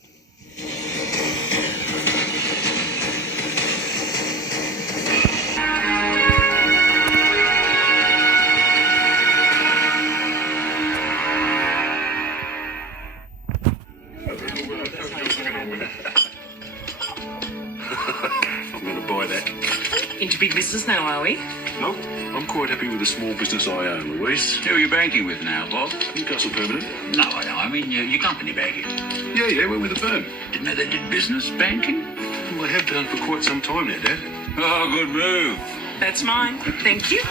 Into big business now, are we? Nope, I'm quite happy with the small business I own, Louise. Who are you banking with now, Bob? Newcastle Permanent. No, I mean your company banking. Yeah, we're with the firm. Didn't know they did business banking. Well, they have done for quite some time now, Dad. Oh, good move. That's mine. Thank you.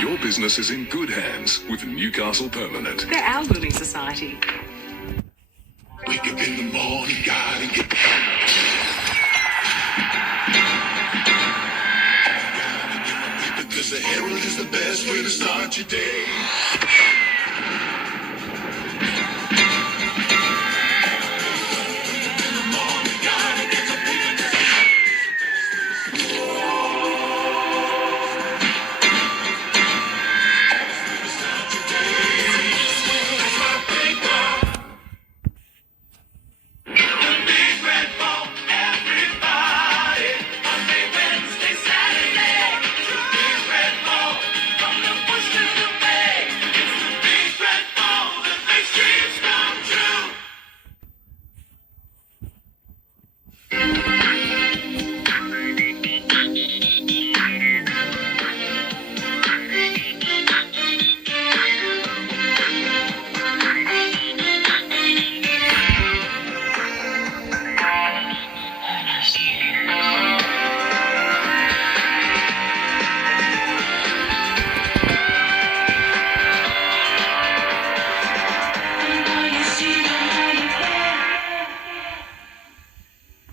Your business is in good hands with Newcastle Permanent. They're our building society. Wake up in the morning, gotta get because the Herald is the best way to start your day.